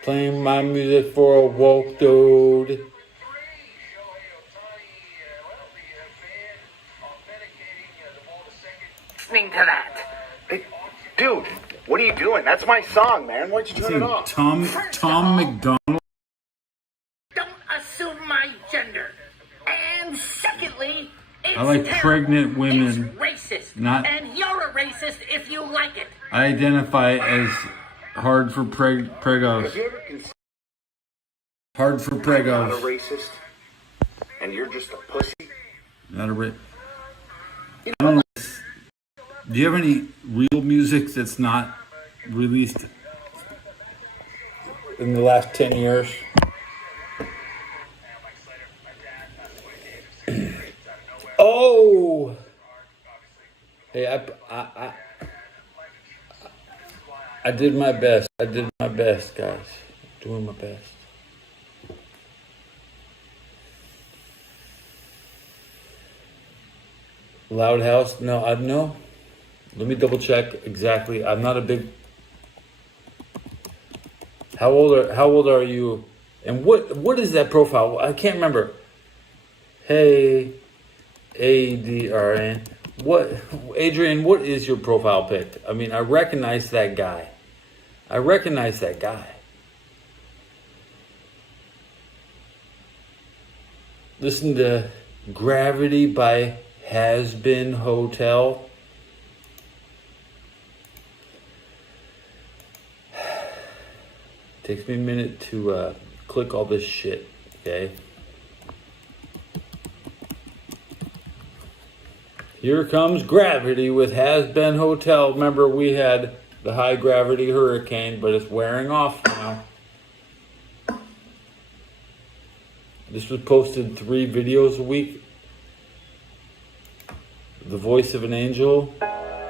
Playing my music for a woke dude. Listening to that. Hey, dude, what are you doing? That's my song, man. Why'd you turn it off? Tom McDonald. Don't assume my gender. And secondly, it's I like terrible. pregnant women. It's racist. Not. And you're a racist if you like it. I identify as hard for pregos. Have you ever considered Hard for not a pregos. racist? And you're just a pussy? Not a I don't know. Do you have any real music that's not released in the last 10 years? Oh! Hey, I did my best. I did my best, guys. Doing my best. Loud House? No, no. Let me double check exactly. I'm not a big. How old are you? And what is that profile? I can't remember. Hey, ADRN. What, Adrian? What is your profile pic? I mean, I recognize that guy. Listen to Gravity by Has Been Hotel. Takes me a minute to click all this shit, okay? Here comes Gravity with Has Been Hotel. Remember, we had the high gravity hurricane, but it's wearing off now. This was posted 3 videos a week. The Voice of an Angel.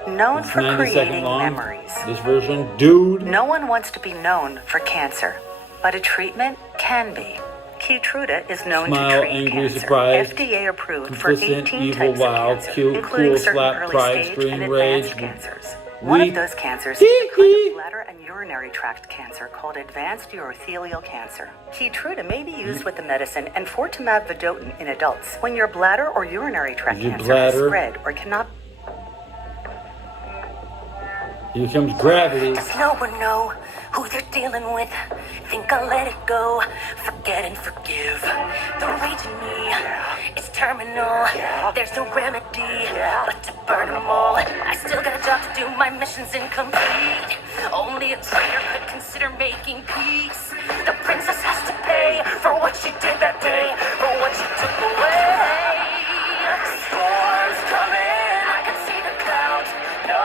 Known It's for 90 second creating long. memories. This version, dude. No one wants to be known for cancer, but a treatment can be. Keytruda is known Smile, to treat angry, cancer. surprised, FDA approved for complicit, 18 evil, types wild, of cancer, cute, including cool, certain slap, early pride, stage scream, and rage, advanced cancers. One of weak. those cancers is a kind of bladder and urinary tract cancer called advanced urothelial cancer. Keytruda may be used with the medicine enfortumab vedotin in adults when your bladder or urinary tract Your cancer bladder. is spread or cannot. Here comes Gravity. Does no one know who they're dealing with? Think I'll let it go, forget and forgive. The rage in me is terminal. There's no remedy but to burn them all. I still got a job to do, my mission's incomplete. Only a traitor could consider making peace. The princess has to pay for what she did that day, for what she took away. Storms coming, I can see the clouds. No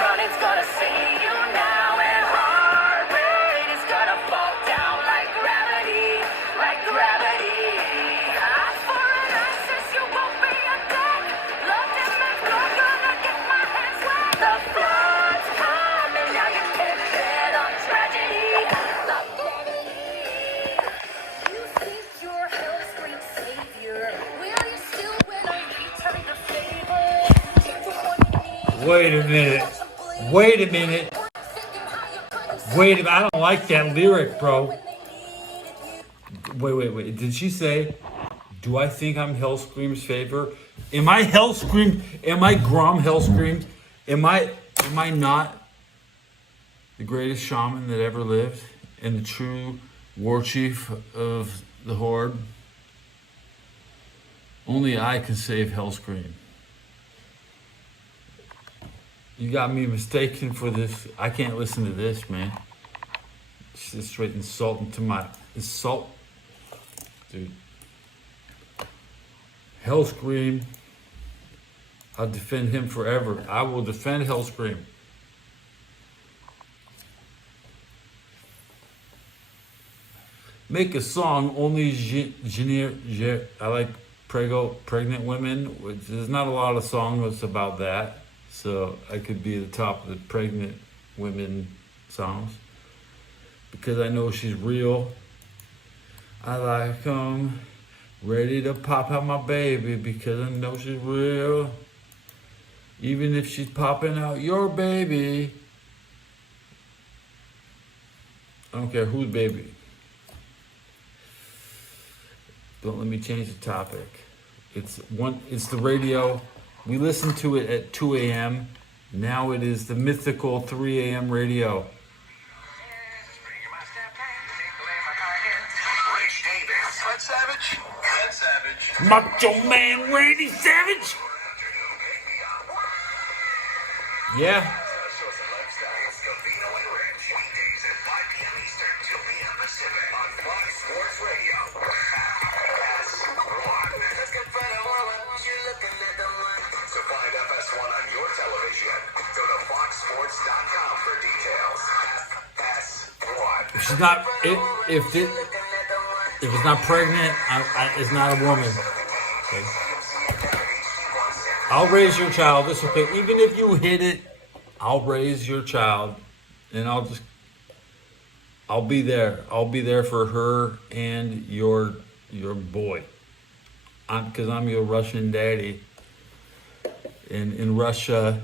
running's gonna save you now, and heart rate is gonna fall down like gravity, like gravity. Eye for an eye, says you won't be a dead. Love them and blood, gonna get my hands wet. The flood's coming, now you can't bet on tragedy, like gravity. You think you're Hell's great savior? Will you still win or return the favor? Take the one you need. Wait a minute. I don't like that lyric, bro. Wait. Did she say, do I think I'm Hellscream's favor? Am I Hellscream? Am I Grom Hellscream? Am I not the greatest shaman that ever lived and the true war chief of the Horde? Only I can save Hellscream. You got me mistaken for this. I can't listen to this, man. She's just straight insulting to my insult. Dude. Hellscream. I'll defend him forever. I will defend Hellscream. Make a song only I like pregnant women, which there's not a lot of songs about that. So I could be at the top of the pregnant women songs. Because I know she's real. I like ready to pop out my baby because I know she's real. Even if she's popping out your baby. I don't care whose baby. Don't let me change the topic. It's the radio. We listened to it at 2 a.m. Now it is the mythical 3 a.m. radio. Macho Man Randy Savage. Yeah. If she's not, if it's not pregnant, it's not a woman. Okay. I'll raise your child. It's okay. Even if you hit it, I'll raise your child, and I'll be there. I'll be there for her and your boy. Because I'm your Russian daddy. And in Russia,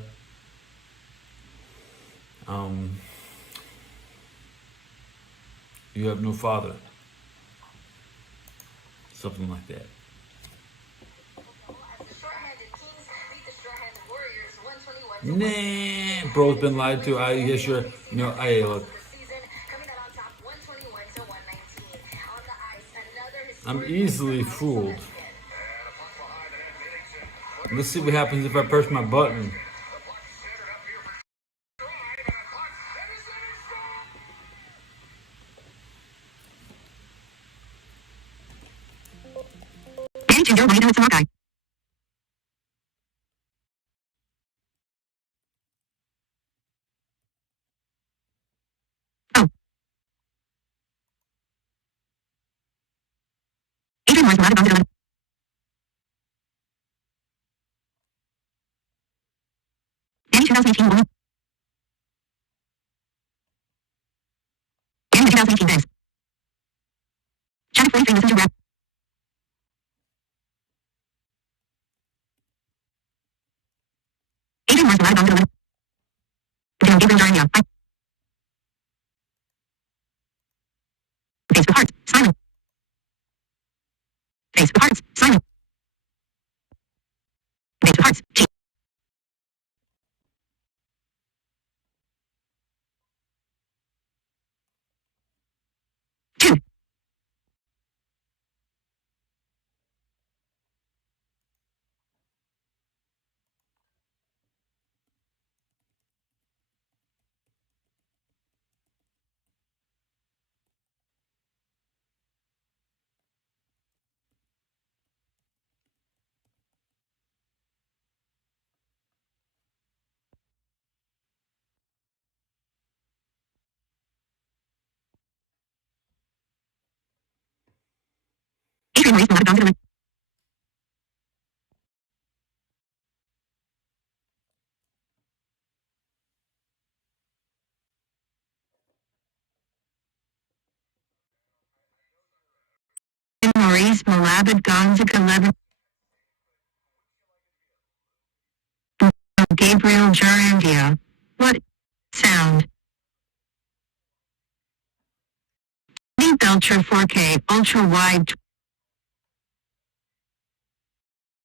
you have no father. Something like that. Nah, bro's been lied to. I guess you're, hey, look. I'm easily fooled. Let's see what happens if I press my button. Hey, Ginger, what are you doing with some guy? Adrian Morris, Melodic Bombs, Danny 2018 woman. Danny 2018 days. Channel 43 listen to rap. Adrian Morris, Melodic Bombs, Gabriel Darnio. Facebook Hearts, Simon. Facebook Hearts, Simon. Facebook Hearts, G. Adrian Morris, Melodic Bombs, Maurice Malabit Gonzac 11. Gabriel Jarandia. What sound? Deep Ultra 4K Ultra Wide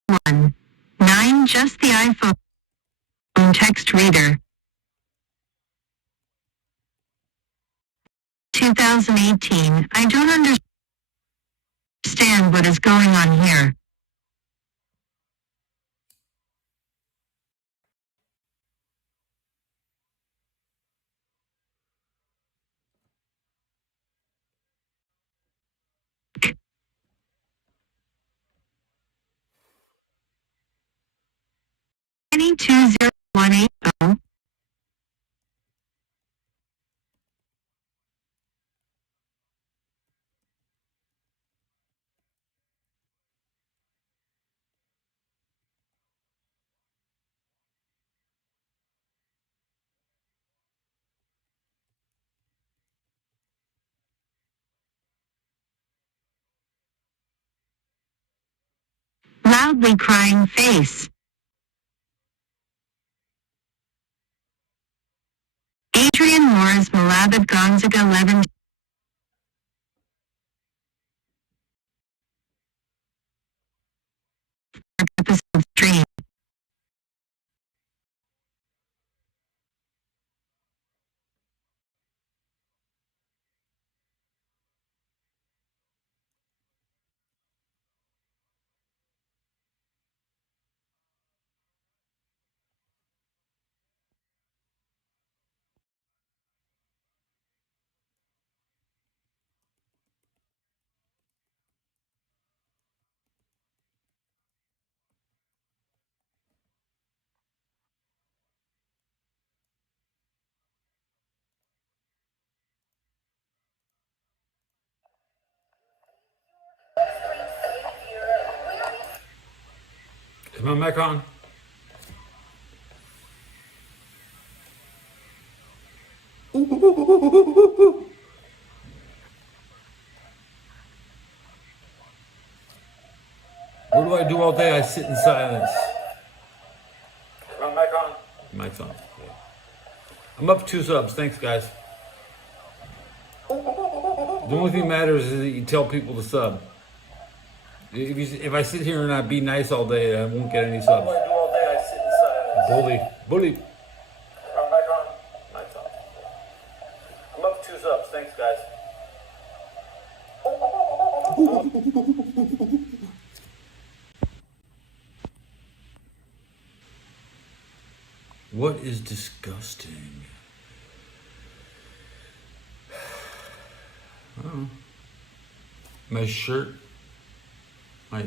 1.9 just the iPhone text reader. 2018. I don't understand what is going on here. 320180. Loudly crying face. Adrian Morris Malabad Gonzaga 11. Episode stream. Is my mic on? What do I do all day? I sit in silence. Is my mic on? Mic's on. Yeah. I'm up 2 subs. Thanks, guys. The only thing that matters is that you tell people to sub. If I sit here and I be nice all day, I won't get any subs. What do I do all day? I sit in silence. Bully. My mic on? Mic's on. I'm up 2 subs. Thanks, guys. What is disgusting? Oh. My shirt, my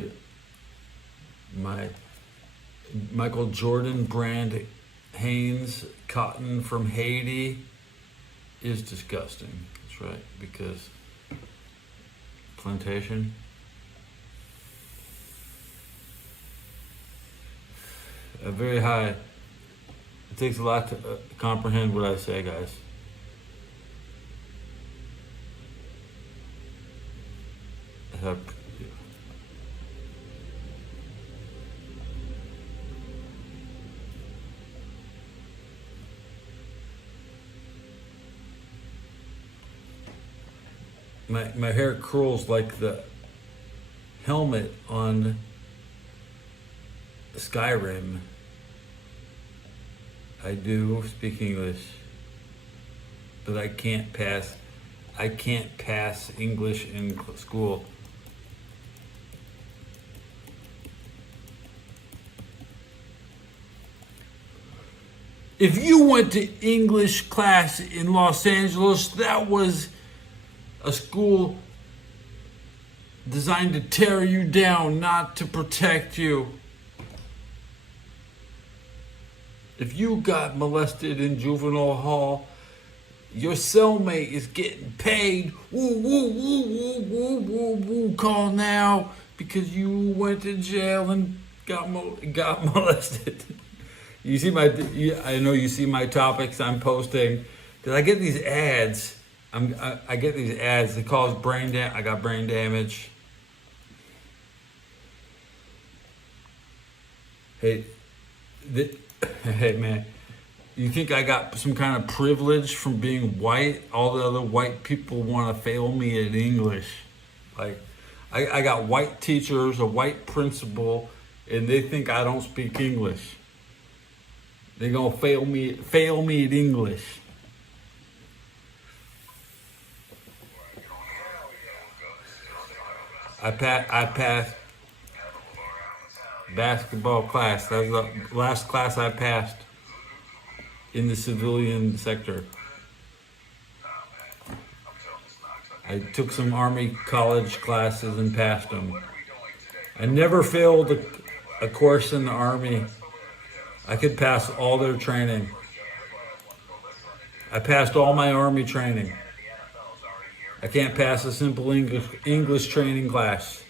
Michael Jordan brand Hanes cotton from Haiti is disgusting. That's right, because plantation. A very high. It takes a lot to comprehend what I say, guys. My hair curls like the helmet on Skyrim. I do speak English, but I can't pass English in school. If you went to English class in Los Angeles, that was a school designed to tear you down, not to protect you. If you got molested in juvenile hall, your cellmate is getting paid. Woo, woo, woo, woo, woo, woo, woo. Call now because you went to jail and got molested. You see I know you see my topics I'm posting. Cause I get these ads. I get these ads that cause I got brain damage. Hey man, you think I got some kind of privilege from being white? All the other white people want to fail me at English. Like, I got white teachers, a white principal, and they think I don't speak English. They're gonna fail me at English. I passed basketball class. That was the last class I passed in the civilian sector. I took some Army college classes and passed them. I never failed a course in the Army. I could pass all their training. I passed all my Army training. I can't pass a simple English training class.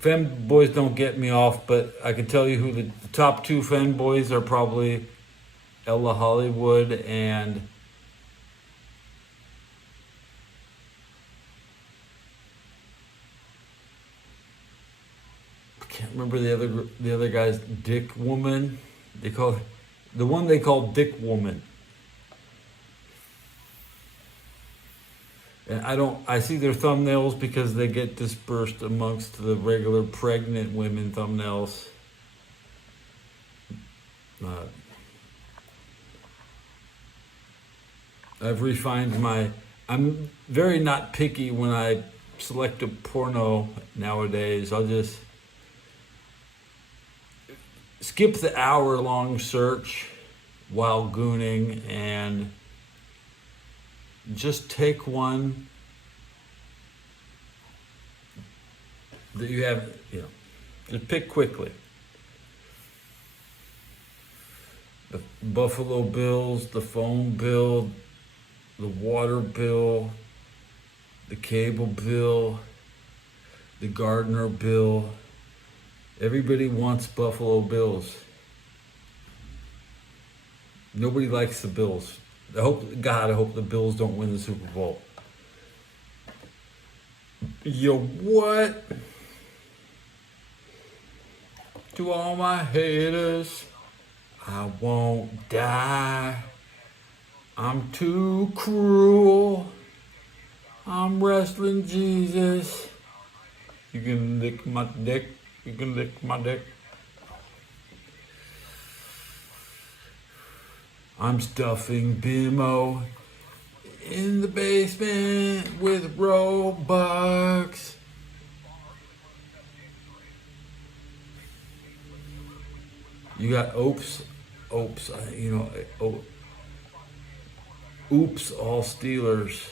Femboys don't get me off, but I can tell you who the top two femboys are. Probably Ella Hollywood and I can't remember the other guy's Dick Woman. They call the one they call Dick Woman. And I see their thumbnails because they get dispersed amongst the regular pregnant women thumbnails. I've refined I'm very not picky when I select a porno nowadays. I'll just skip the hour-long search while gooning and just take one that you have, just pick quickly. The Buffalo Bills, the phone bill, the water bill, the cable bill, the Gardner bill. Everybody wants Buffalo Bills. Nobody likes the Bills. I hope the Bills don't win the Super Bowl. Yo, what? To all my haters, I won't die. I'm too cruel. I'm wrestling Jesus. You can lick my dick. You can lick my dick. I'm stuffing Bimo in the basement with Robux. You got Oops, all Steelers.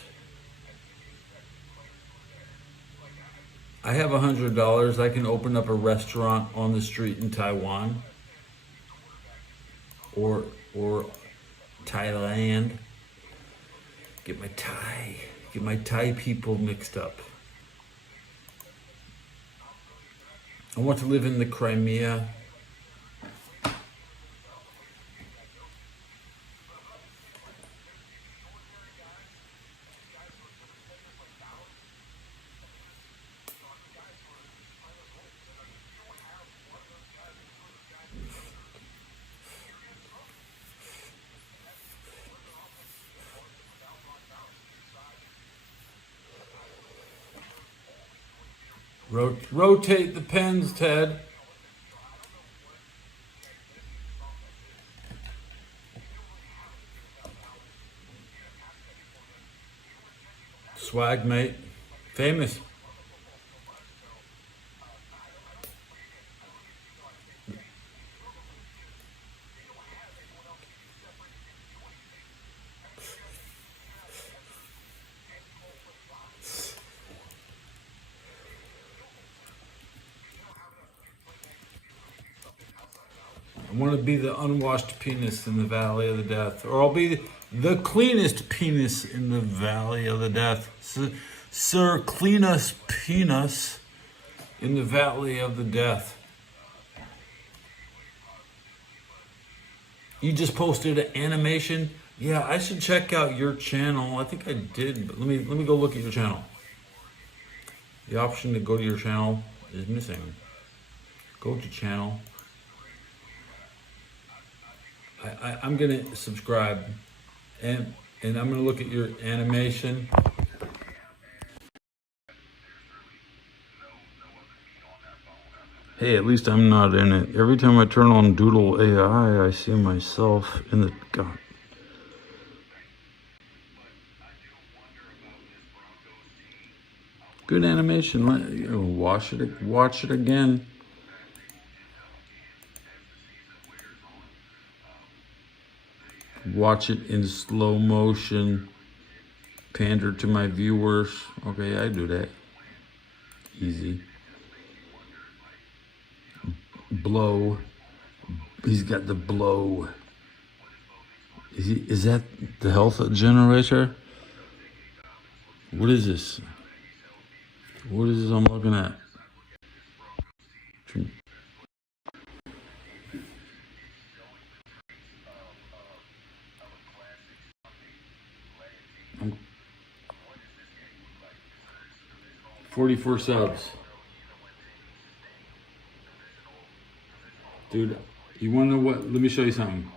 I have $100. I can open up a restaurant on the street in Taiwan or Thailand. Get my Thai people mixed up. I want to live in the Crimea. Rotate the pens, Ted. Swag mate. Famous. I want to be the unwashed penis in the Valley of the Death. Or I'll be the cleanest penis in the Valley of the Death. Sir Cleanest Penis in the Valley of the Death. You just posted an animation? Yeah, I should check out your channel. I think I did, but let me go look at your channel. The option to go to your channel is missing. Go to channel. I'm gonna subscribe and I'm gonna look at your animation. Hey, at least I'm not in it. Every time I turn on Doodle AI, I see myself in the God. Good animation. Watch it again. Watch it in slow motion. Pander to my viewers. Okay, I do that. Easy. blow. He's got the blow. Is that the health generator? What is this? What is this I'm looking at? I'm 44 subs. Dude, you wanna know what? Let me show you something.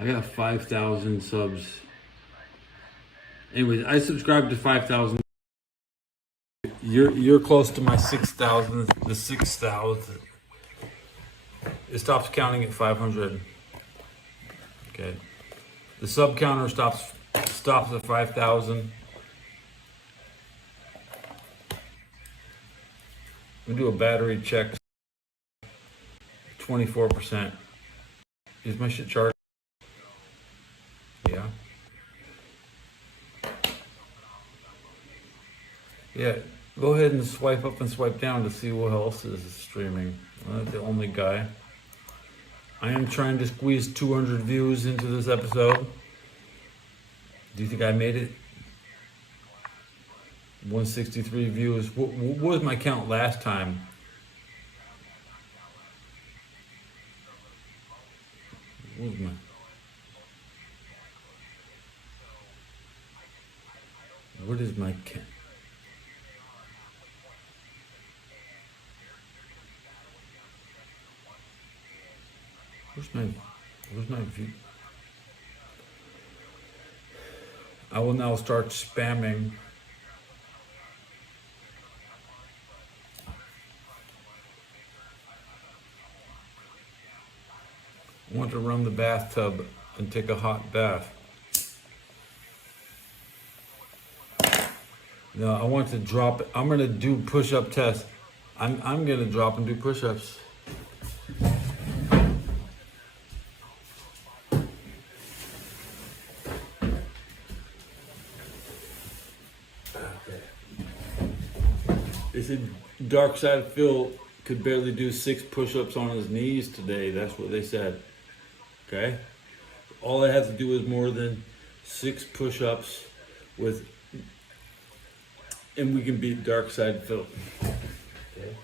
I got 5,000 subs. Anyways, I subscribed to 5,000. You're close to my 6,000. The 6,000. It stops counting at 500. Okay. The sub counter stops at 5,000. We do a battery check. 24%. Is my shit charged? Yeah. Yeah. Go ahead and swipe up and swipe down to see what else is streaming. I'm not the only guy. I am trying to squeeze 200 views into this episode. Do you think I made it? 163 views. What was my count last time? What was my... What is my count? Where's my view? I will now start spamming. I want to run the bathtub and take a hot bath. No, I want to drop it. I'm gonna do push-up test. I'm gonna drop and do push-ups. They said Dark Side Phil could barely do 6 push-ups on his knees today. That's what they said. Okay? All I have to do is more than 6 push-ups with, and we can beat Dark Side Phil. Okay?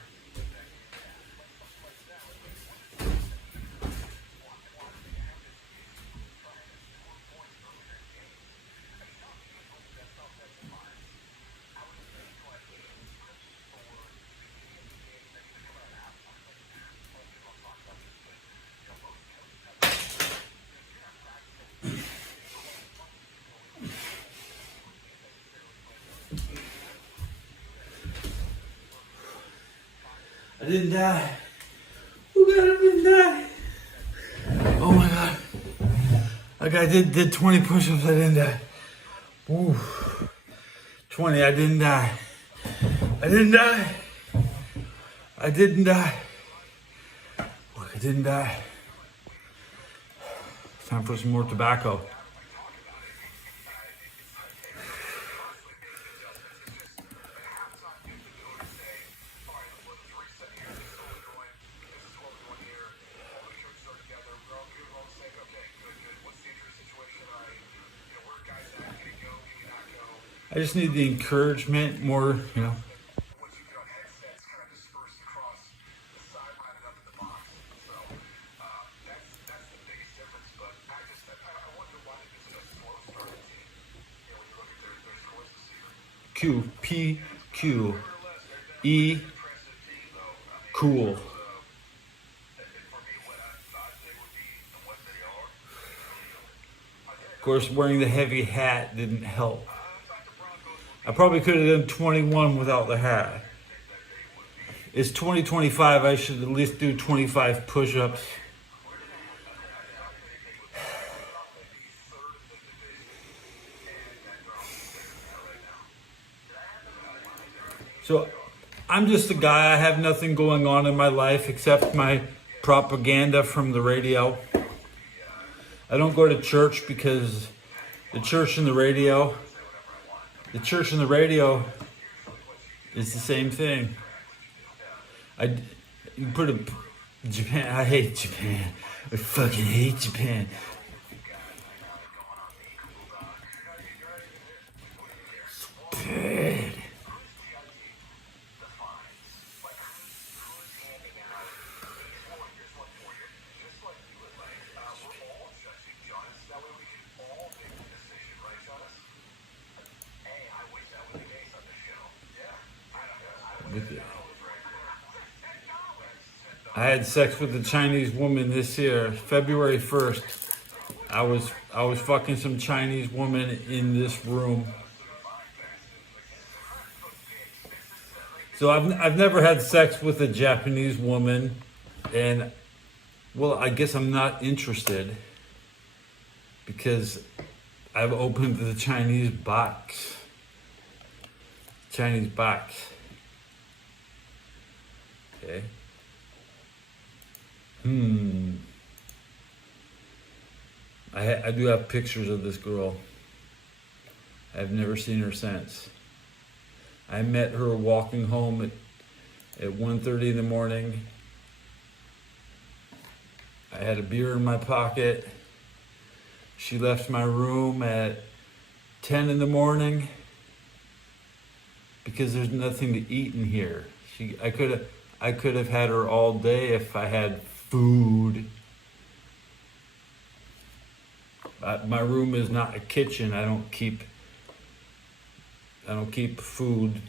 I didn't die. Oh God, I didn't die. Oh my God. Like I did 20 push-ups, I didn't die. Ooh. 20, I didn't die. I didn't die. I didn't die. Look, I didn't die. Time for some more tobacco. I just need the encouragement more, you know. Q, P, Q, E, cool. Of course, wearing the heavy hat didn't help. I probably could have done 21 without the hat. It's 2025, I should at least do 25 push-ups. So I'm just a guy. I have nothing going on in my life except my propaganda from the radio. I don't go to church because the church and the radio is the same thing. You put a Japan. I hate Japan. I fucking hate Japan. It's bad. I had sex with a Chinese woman this year, February 1st. I was fucking some Chinese woman in this room. So I've never had sex with a Japanese woman, and well, I guess I'm not interested because I've opened the Chinese box. Chinese box. Okay. I do have pictures of this girl. I've never seen her since. I met her walking home at 1:30 in the morning. I had a beer in my pocket. She left my room at 10 in the morning because there's nothing to eat in here. I could have had her all day if I had food. My room is not a kitchen. I don't keep food.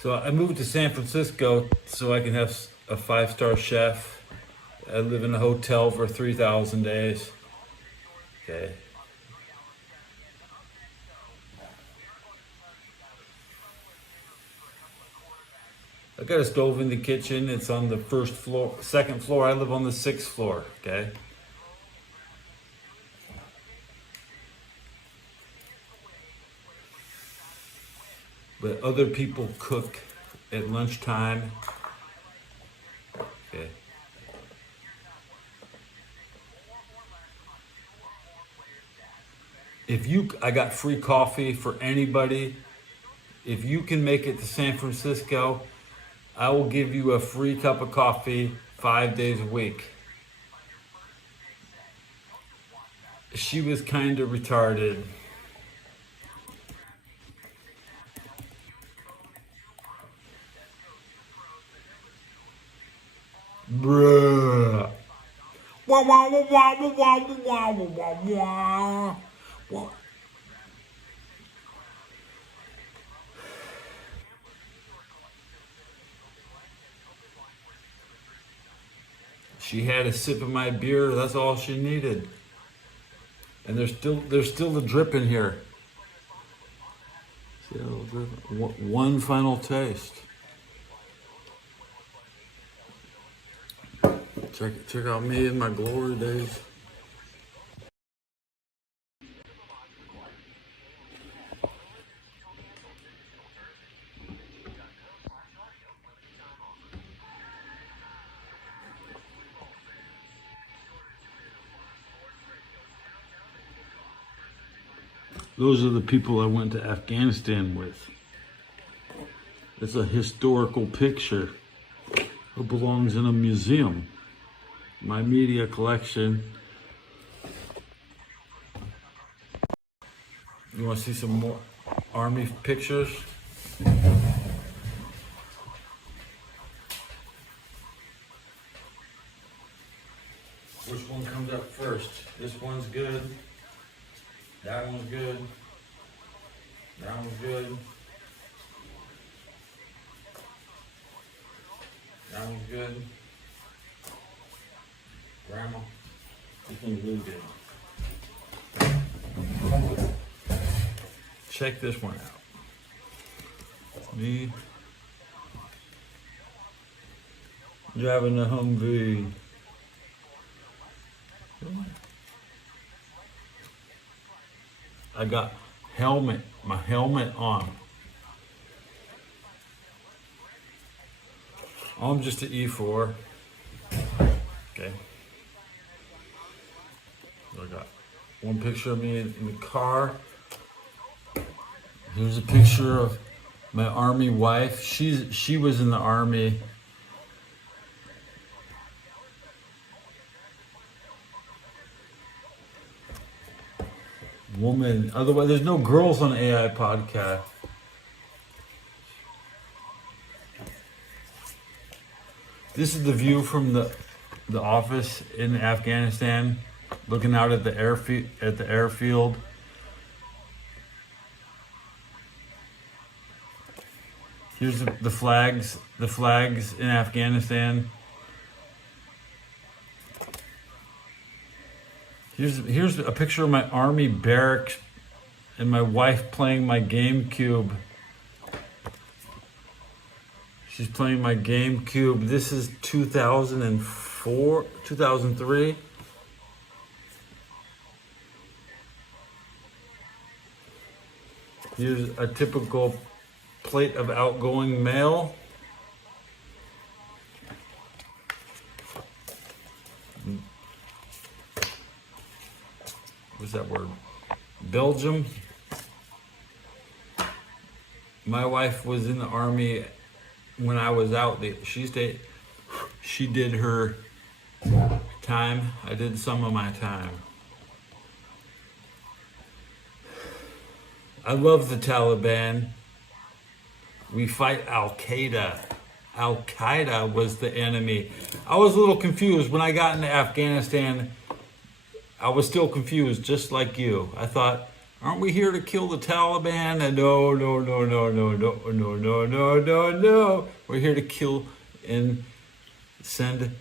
So I moved to San Francisco so I can have a 5-star chef. I live in a hotel for 3,000 days. Okay. I got a stove in the kitchen. It's on the second floor. I live on the 6th floor. Okay. But other people cook at lunchtime. Okay. I got free coffee for anybody. If you can make it to San Francisco, I will give you a free cup of coffee 5 days a week. She was kind of retarded. Bruh. Wah, wah, wah, wah, wah, wah, wah, wah, wah, wah. She had a sip of my beer. That's all she needed. And there's still a drip in here. See a little drip? One final taste. Check out me in my glory days. Those are the people I went to Afghanistan with. It's a historical picture. It belongs in a museum. My media collection. You want to see some more army pictures? Which one comes up first? This one's good. That one's good. That one's good. That one's good. Grandma, this one's really good. check this one out. Me driving a Humvee. I got my helmet on. I'm just an E4. Okay. I got one picture of me in the car. Here's a picture of my army wife. She was in the army. Woman. Otherwise, there's no girls on AI podcast. This is the view from the office in Afghanistan, looking out at the airfield. Here's the flags in Afghanistan. Here's a picture of my army barracks and my wife playing my GameCube. She's playing my GameCube. This is 2004, 2003. Here's a typical plate of outgoing mail. What's that word? Belgium. My wife was in the army when I was out. She did her time. I did some of my time. I love the Taliban. We fight Al-Qaeda. Al-Qaeda was the enemy. I was a little confused when I got into Afghanistan. I was still confused, just like you. I thought, aren't we here to kill the Taliban? And no. We're here to kill and send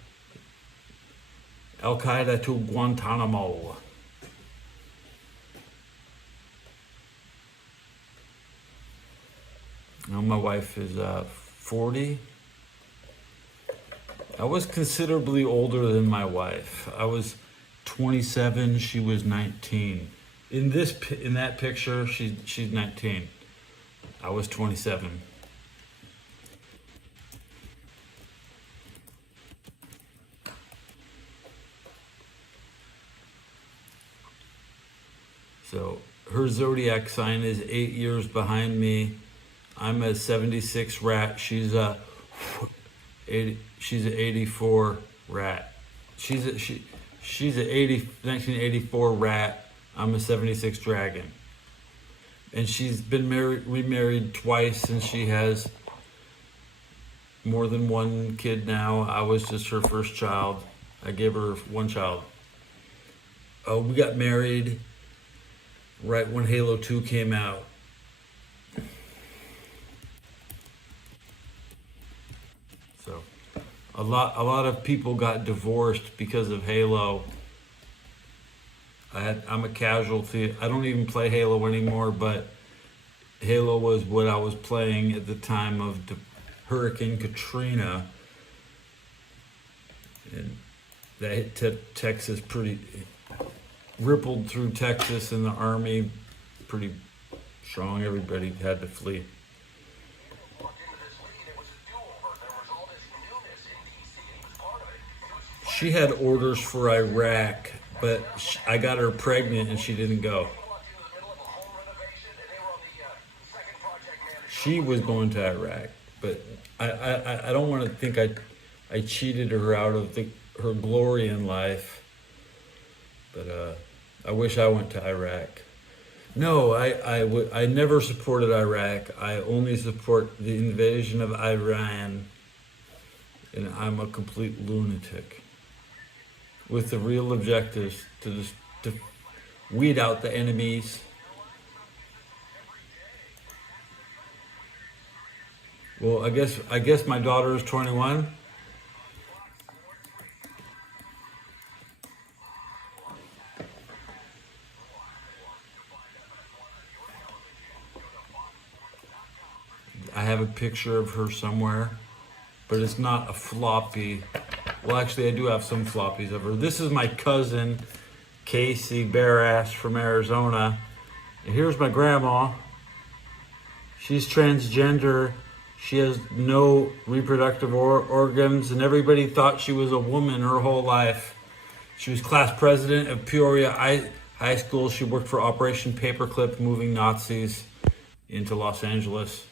Al-Qaeda to Guantanamo. Now my wife is 40. I was considerably older than my wife. I was 27, she was 19. In that picture, she's 19. I was 27. So her zodiac sign is 8 years behind me. I'm a 76 rat. She's an 84 rat. She's a 1984 rat. I'm a 76 dragon. And she's been remarried twice, and she has more than one kid now. I was just her first child. I gave her one child. We got married right when Halo 2 came out. So a lot of people got divorced because of Halo. I'm a casualty. I don't even play Halo anymore, but Halo was what I was playing at the time of Hurricane Katrina. And that hit Texas pretty, rippled through Texas, and the army pretty strong. Everybody had to flee. She had orders for Iraq, but I got her pregnant and she didn't go. She was going to Iraq, but I don't want to think I cheated her out of her glory in life. But I wish I went to Iraq. No, I never supported Iraq. I only support the invasion of Iran, and I'm a complete lunatic. With the real objectives to weed out the enemies. Well, I guess my daughter is 21. have a picture of her somewhere, but it's not a floppy. Well, actually, I do have some floppies of her. This is my cousin, Casey Barass from Arizona. And here's my grandma. She's transgender. She has no reproductive organs, and everybody thought she was a woman her whole life. She was class president of Peoria High School. She worked for Operation Paperclip, moving Nazis into Los Angeles.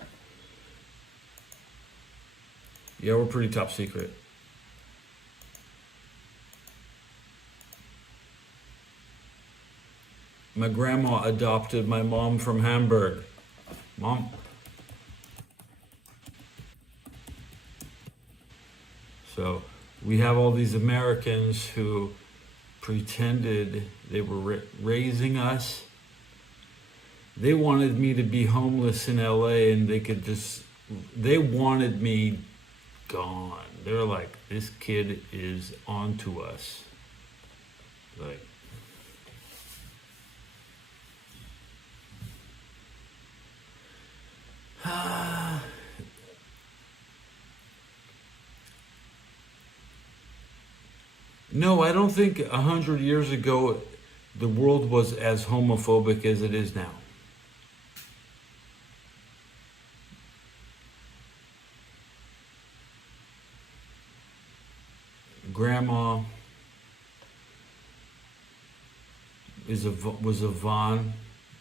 Yeah, we're pretty top secret. My grandma adopted my mom from Hamburg. Mom. So we have all these Americans who pretended they were raising us. They wanted me to be homeless in LA, and they wanted me gone. They're like, this kid is onto us. Like, no, I don't think 100 years ago the world was as homophobic as it is now. Grandma was a Von.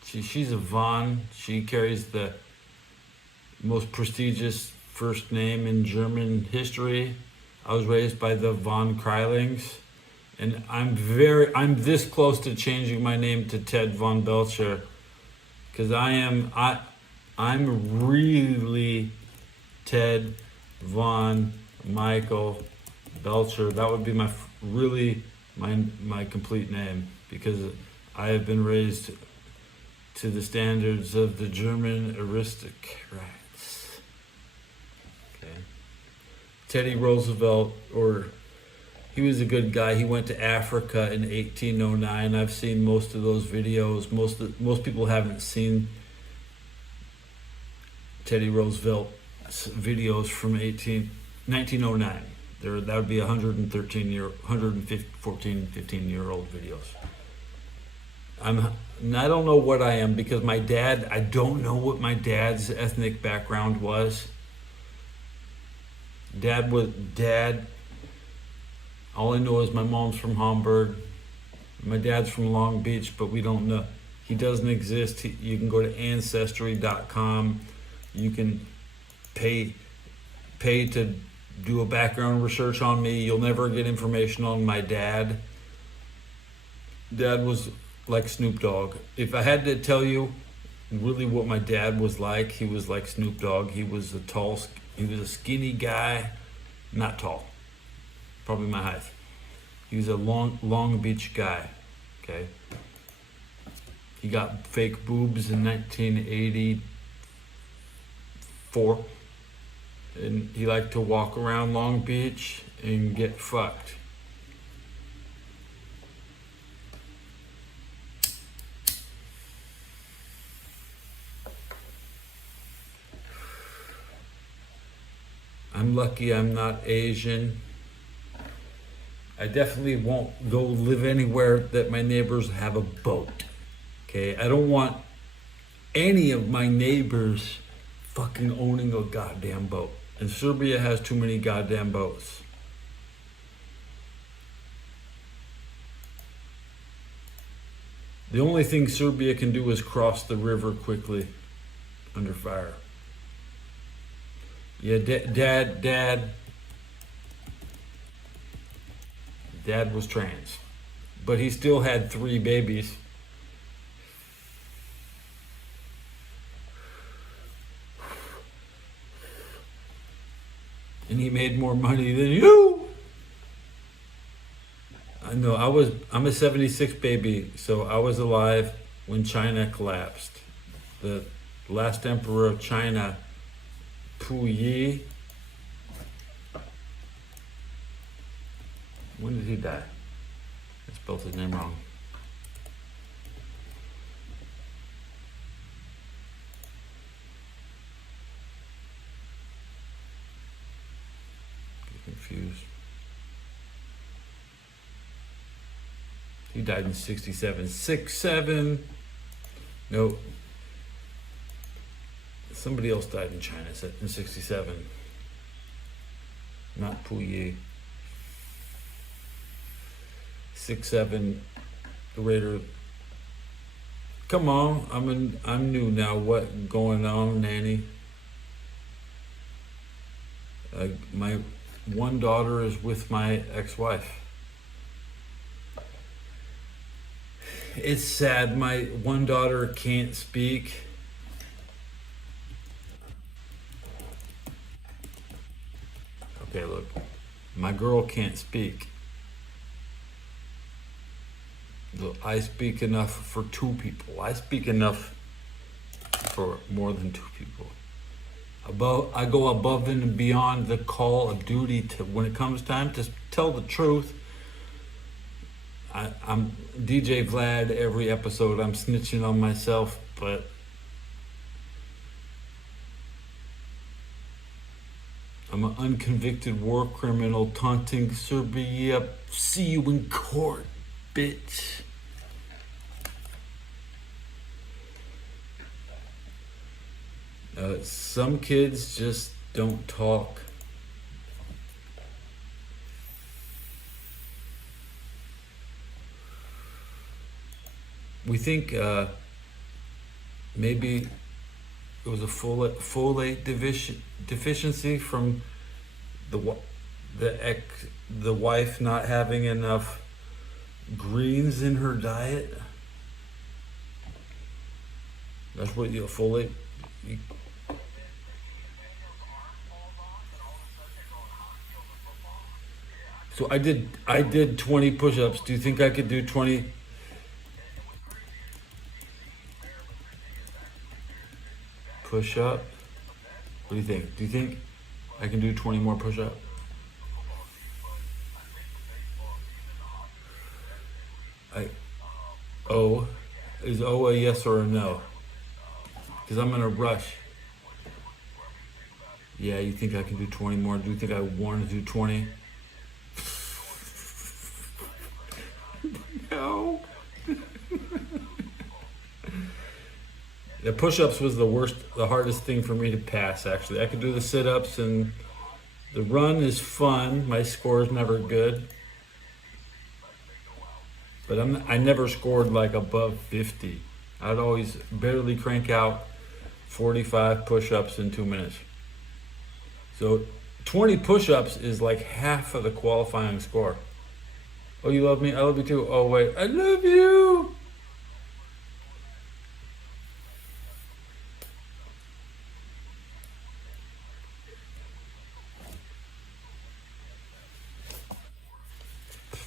She's a Von. She carries the most prestigious first name in German history. I was raised by the Von Kreilings, and I'm this close to changing my name to Ted Von Belcher, because I'm really Ted Von Michael Belcher. That would be my complete name, because I have been raised to the standards of the German aristocrats. Okay. Teddy Roosevelt, he was a good guy. He went to Africa in 1809. I've seen most of those videos. Most people haven't seen Teddy Roosevelt's videos from 1909. That would be 15-year-old videos. I don't know what I am, because I don't know what my dad's ethnic background was. Dad, all I know is my mom's from Hamburg. My dad's from Long Beach, but we don't know. He doesn't exist. You can go to Ancestry.com. You can pay to do a background research on me. You'll never get information on my dad. Dad was like Snoop Dogg. If I had to tell you really what my dad was like, he was like Snoop Dogg. He was a skinny guy, not tall, probably my height. He was a Long Beach guy, okay? He got fake boobs in 1984, and he liked to walk around Long Beach and get fucked. I'm lucky I'm not Asian. I definitely won't go live anywhere that my neighbors have a boat. Okay, I don't want any of my neighbors fucking owning a goddamn boat. And Serbia has too many goddamn boats. The only thing Serbia can do is cross the river quickly under fire. Yeah, Dad was trans, but he still had 3 babies. And he made more money than you. I know, I'm a 76 baby, so I was alive when China collapsed. The last emperor of China, Puyi. When did he die? I spelled his name wrong. He died in 67. 6'7". No. Somebody else died in China in 67. Not Puyi. 6'7". The Raider. Come on, I'm new now. What going on, Nanny? My one daughter is with my ex-wife. It's sad. My one daughter can't speak. Okay, look. My girl can't speak. I speak enough for 2 people. I speak enough for more than 2 people. I go above and beyond the call of duty to when it comes time to tell the truth. I'm DJ Vlad every episode. I'm snitching on myself, but I'm an unconvicted war criminal taunting Serbia. See you in court, bitch. Some kids just don't talk. We think maybe it was a folate deficiency from the wife not having enough greens in her diet. That's what folate. So I did 20 push-ups. Do you think I could do 20? Push-up? What do you think? Do you think I can do 20 more push-ups? Is O a yes or a no? Because I'm in a rush. Yeah, you think I can do 20 more? Do you think I want to do 20? No. The push-ups was the hardest thing for me to pass, actually. I could do the sit-ups, and the run is fun. My score is never good. But I never scored like above 50. I'd always barely crank out 45 push-ups in 2 minutes. So 20 push-ups is like half of the qualifying score. Oh, you love me? I love you too. Oh, wait. I love you.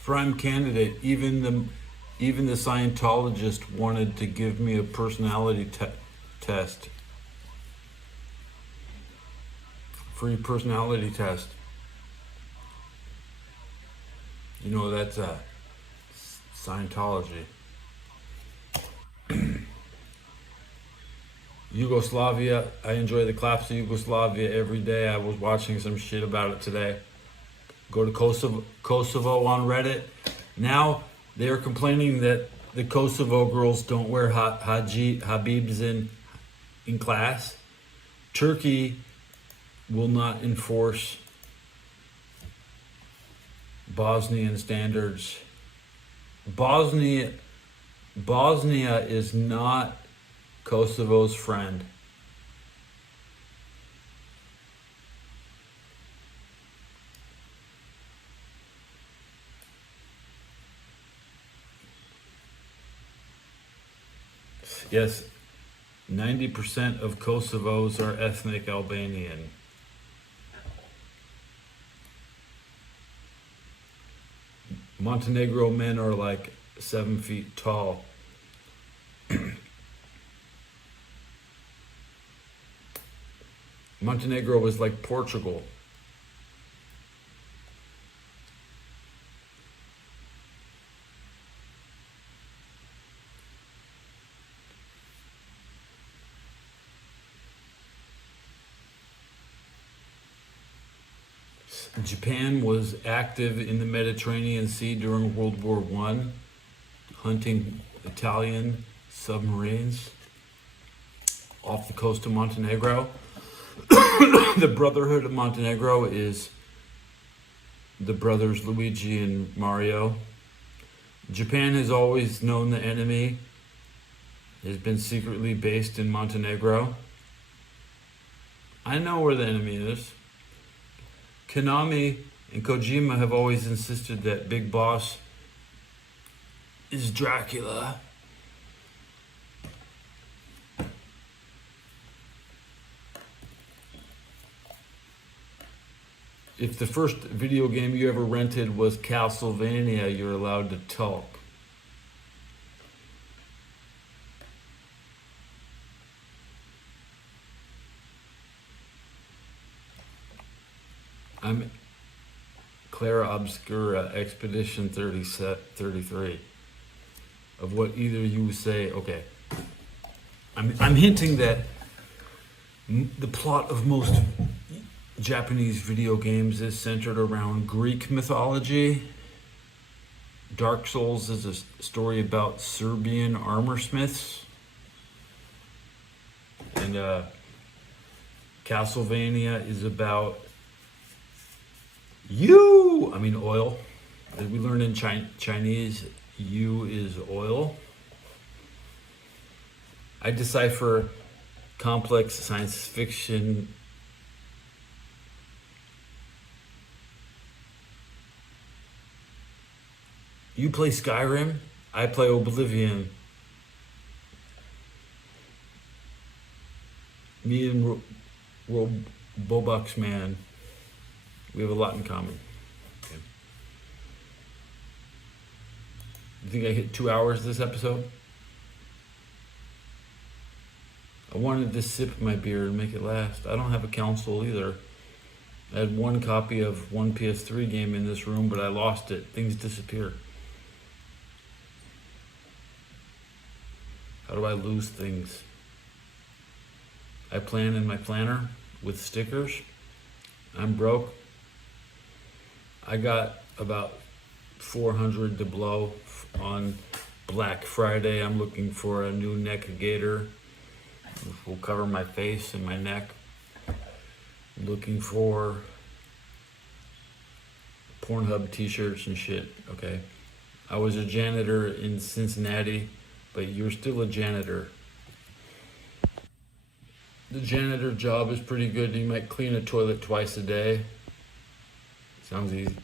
Prime candidate. Even the Scientologist wanted to give me a personality test. Free personality test. You know, that's Scientology. Yugoslavia. I enjoy the collapse of Yugoslavia every day. I was watching some shit about it today. Go to Kosovo on Reddit. Now they're complaining that the Kosovo girls don't wear hijabs in class. Turkey will not enforce Bosnian standards. Bosnia is not Kosovo's friend. Yes, 90% of Kosovos are ethnic Albanian. Montenegro men are like 7 feet tall. Montenegro is like Portugal. Japan was active in the Mediterranean Sea during World War I. hunting Italian submarines off the coast of Montenegro. The Brotherhood of Montenegro is the brothers Luigi and Mario. Japan has always known the enemy, has been secretly based in Montenegro. I know where the enemy is. Konami and Kojima have always insisted that Big Boss is Dracula. If the first video game you ever rented was Castlevania, you're allowed to talk. I'm Clara Obscura, Expedition 33. Of what either you say, okay. I'm hinting that the plot of most Japanese video games is centered around Greek mythology. Dark Souls is a story about Serbian armor smiths. And Castlevania is about oil. As we learned in Chinese, you is oil. I decipher complex science fiction You play Skyrim, I play Oblivion. Me and Robux Man, we have a lot in common. Okay. You think I hit 2 hours this episode? I wanted to sip my beer and make it last. I don't have a console either. I had one copy of one PS3 game in this room, but I lost it. Things disappear. How do I lose things? I plan in my planner with stickers. I'm broke. I got about 400 to blow on Black Friday. I'm looking for a new neck gaiter, which will cover my face and my neck. I'm looking for Pornhub t-shirts and shit, okay? I was a janitor in Cincinnati, but you're still a janitor. The janitor job is pretty good. You might clean a toilet twice a day. Sounds easy.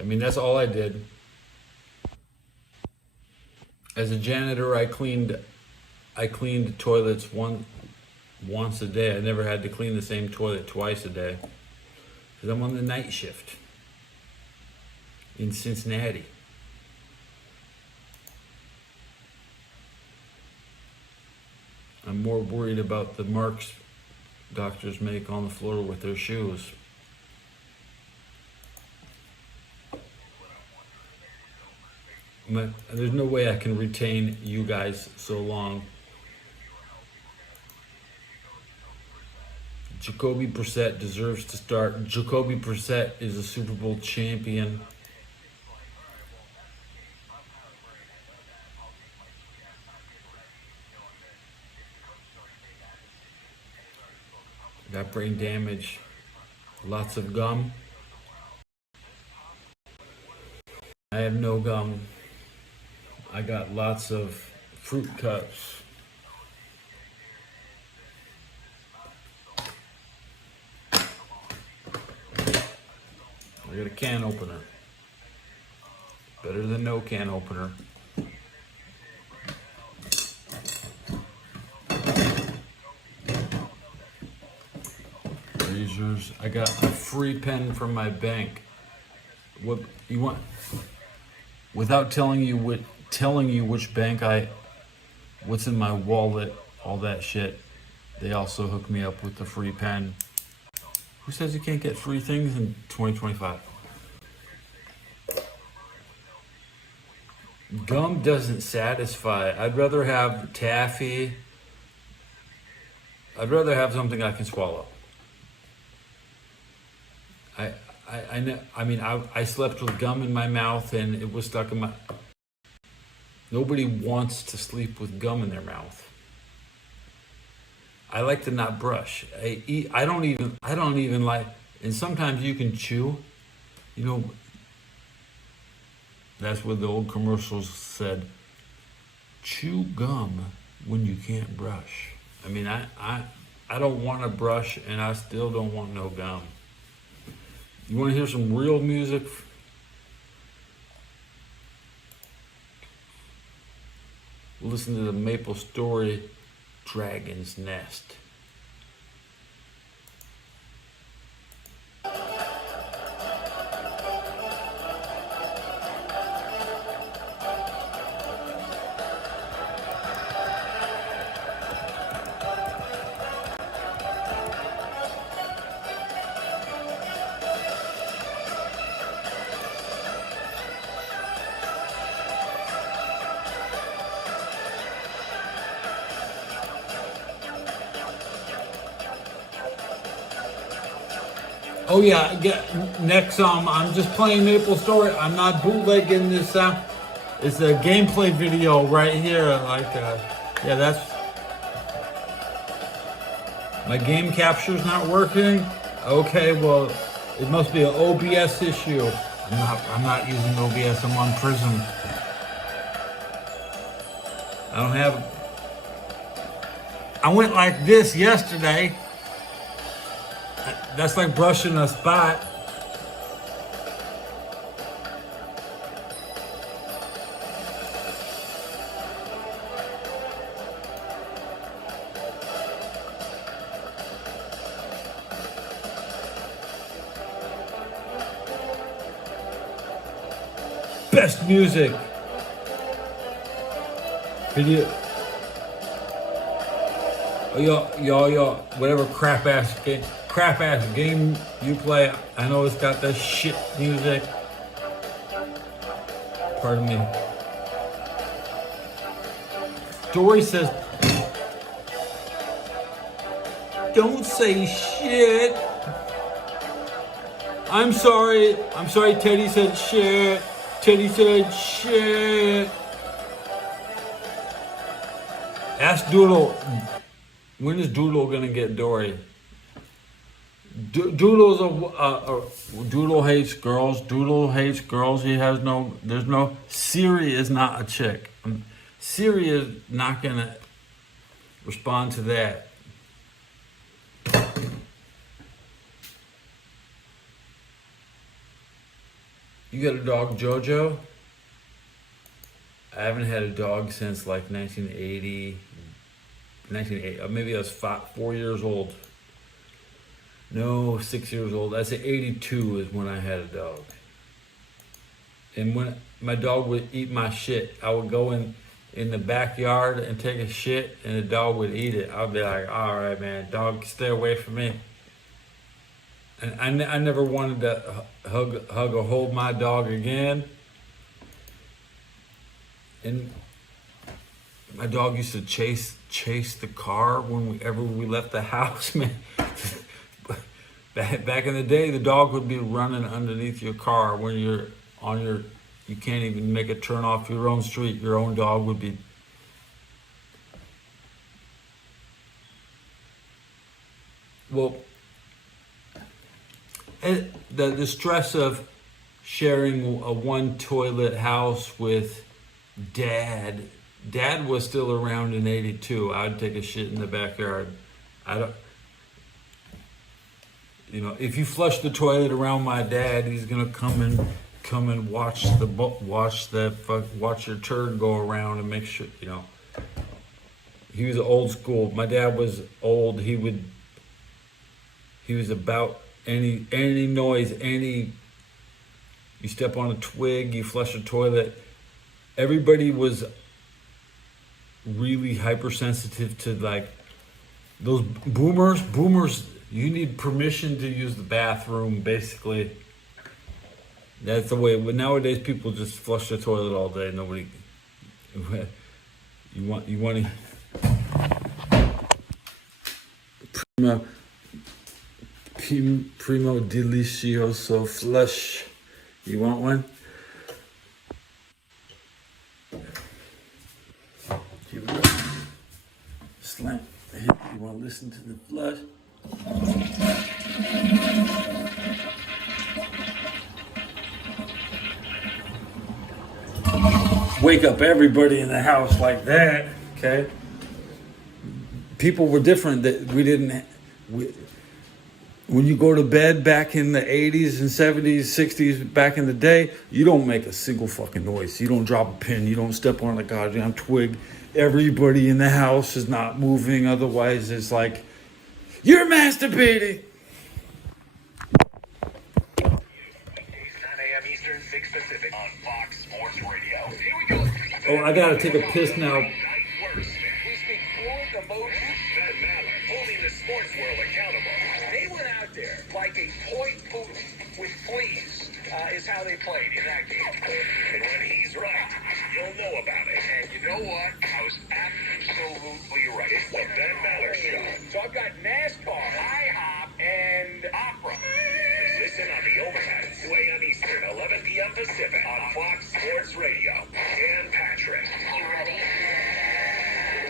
I mean, that's all I did. As a janitor, I cleaned toilets once a day. I never had to clean the same toilet twice a day, because I'm on the night shift in Cincinnati. I'm more worried about the marks doctors make on the floor with their shoes. There's no way I can retain you guys so long. Jacoby Brissett deserves to start. Jacoby Brissett is a Super Bowl champion. Got brain damage, lots of gum. I have no gum. I got lots of fruit cups. I got a can opener. Better than no can opener. Razors. I got a free pen from my bank. What you want? Without telling you which bank what's in my wallet, all that shit. They also hooked me up with the free pen. Who says you can't get free things in 2025? Gum doesn't satisfy. I'd rather have taffy. I'd rather have something I can swallow. I slept with gum in my mouth and it was stuck in my... Nobody wants to sleep with gum in their mouth. I like to not brush. I don't even like, and sometimes you can chew. You know, that's what the old commercials said. Chew gum when you can't brush. I mean, I don't want to brush, and I still don't want no gum. You want to hear some real music? Listen to the Maple Story Dragon's Nest. Oh yeah, next song, I'm just playing Maple Story. I'm not bootlegging this sound. It's a gameplay video right here. Yeah, that's... My game capture's not working? Okay, well, it must be an OBS issue. I'm not using OBS, I'm on Prism. I don't have... I went like this yesterday. That's like brushing a spot. Best music. Video. Y'all, whatever crap ass game you play, I know it's got that shit music. Pardon me. Dory says, don't say shit. I'm sorry, Teddy said shit. Teddy said shit. Ask Doodle, when is Doodle gonna get Dory? Doodle hates girls. Doodle hates girls. There's no, Siri is not a chick. Siri is not gonna respond to that. You got a dog, Jojo? I haven't had a dog since like 1980, maybe I was 4 years old. No, 6 years old. I say 82 is when I had a dog. And when my dog would eat my shit, I would go in the backyard and take a shit, and the dog would eat it. I'd be like, all right, man, dog, stay away from me. And I never wanted to hug or hold my dog again. And my dog used to chase the car whenever we left the house, man. Back in the day, the dog would be running underneath your car when you're on you can't even make a turn off your own street. Your own dog would be. Well, the stress of sharing a one toilet house with Dad was still around in 82. I'd take a shit in the backyard. If you flush the toilet around my dad, he's gonna come and watch your turd go around and make sure, He was old school. My dad was old. He was about any noise, you step on a twig, you flush a toilet. Everybody was really hypersensitive to like those boomers. You need permission to use the bathroom, basically. That's the way. But nowadays, people just flush the toilet all day. Nobody. You want to. Primo delicioso flush. You want one? Slam. You want to listen to the flush? Wake up everybody in the house like that, okay? People were different. That when you go to bed back in the 80s and 70s, 60s, back in the day, you don't make a single fucking noise. You don't drop a pin. You don't step on a goddamn twig. Everybody in the house is not moving. Otherwise, it's like, you're masturbating. 9 a.m. Eastern, 6 Pacific on Fox Sports Radio. Here we go. Oh, I gotta take a piss now. We speak fluent emotion. Ben Maller, holding the sports world accountable. They went out there like a toy Putin with fleas, is how they played in that game. And when he's right, you'll know about it. And you know what? I was absolutely right. It's the Ben Maller Show. So I've got NASCAR, IHOP, and opera. Listen on the overhead, 2 a.m. Eastern, 11 p.m. Pacific on Fox Sports Radio. Dan Patrick. You ready?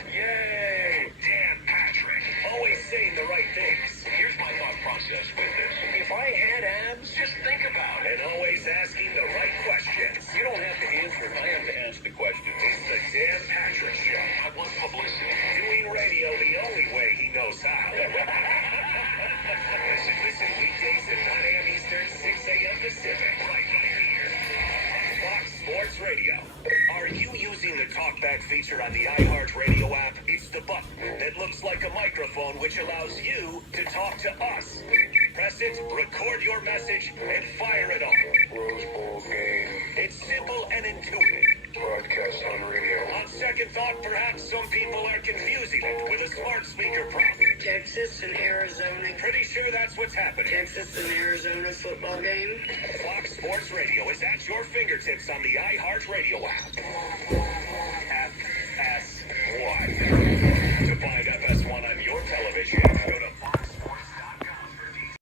Yay! Dan Patrick. Always saying the right things. Here's my thought process with this. If I had abs, just think about it. And always asking the right questions. You don't have to answer it. I have to answer the question. It's the Dan Patrick Show. I want publicity. Doing radio the only way he knows how. Listen weekdays at 9 a.m. Eastern, 6 a.m. Pacific. Right here. On Fox Sports Radio. Are you using the TalkBack feature on the iHeartRadio app? It's the button that looks like a microphone, which allows you to talk to us. Press it, record your message, and fire it off. Rose Bowl game. It's simple and intuitive. Broadcast on radio. On second thought, perhaps some people are confusing it with a smart speaker prompt. Texas and Arizona. Pretty sure that's what's happening. Texas and Arizona football game. Fox Sports Radio is at your fingertips on the iHeartRadio app. FS1. To find FS1 on your television, go to foxsports.com for details.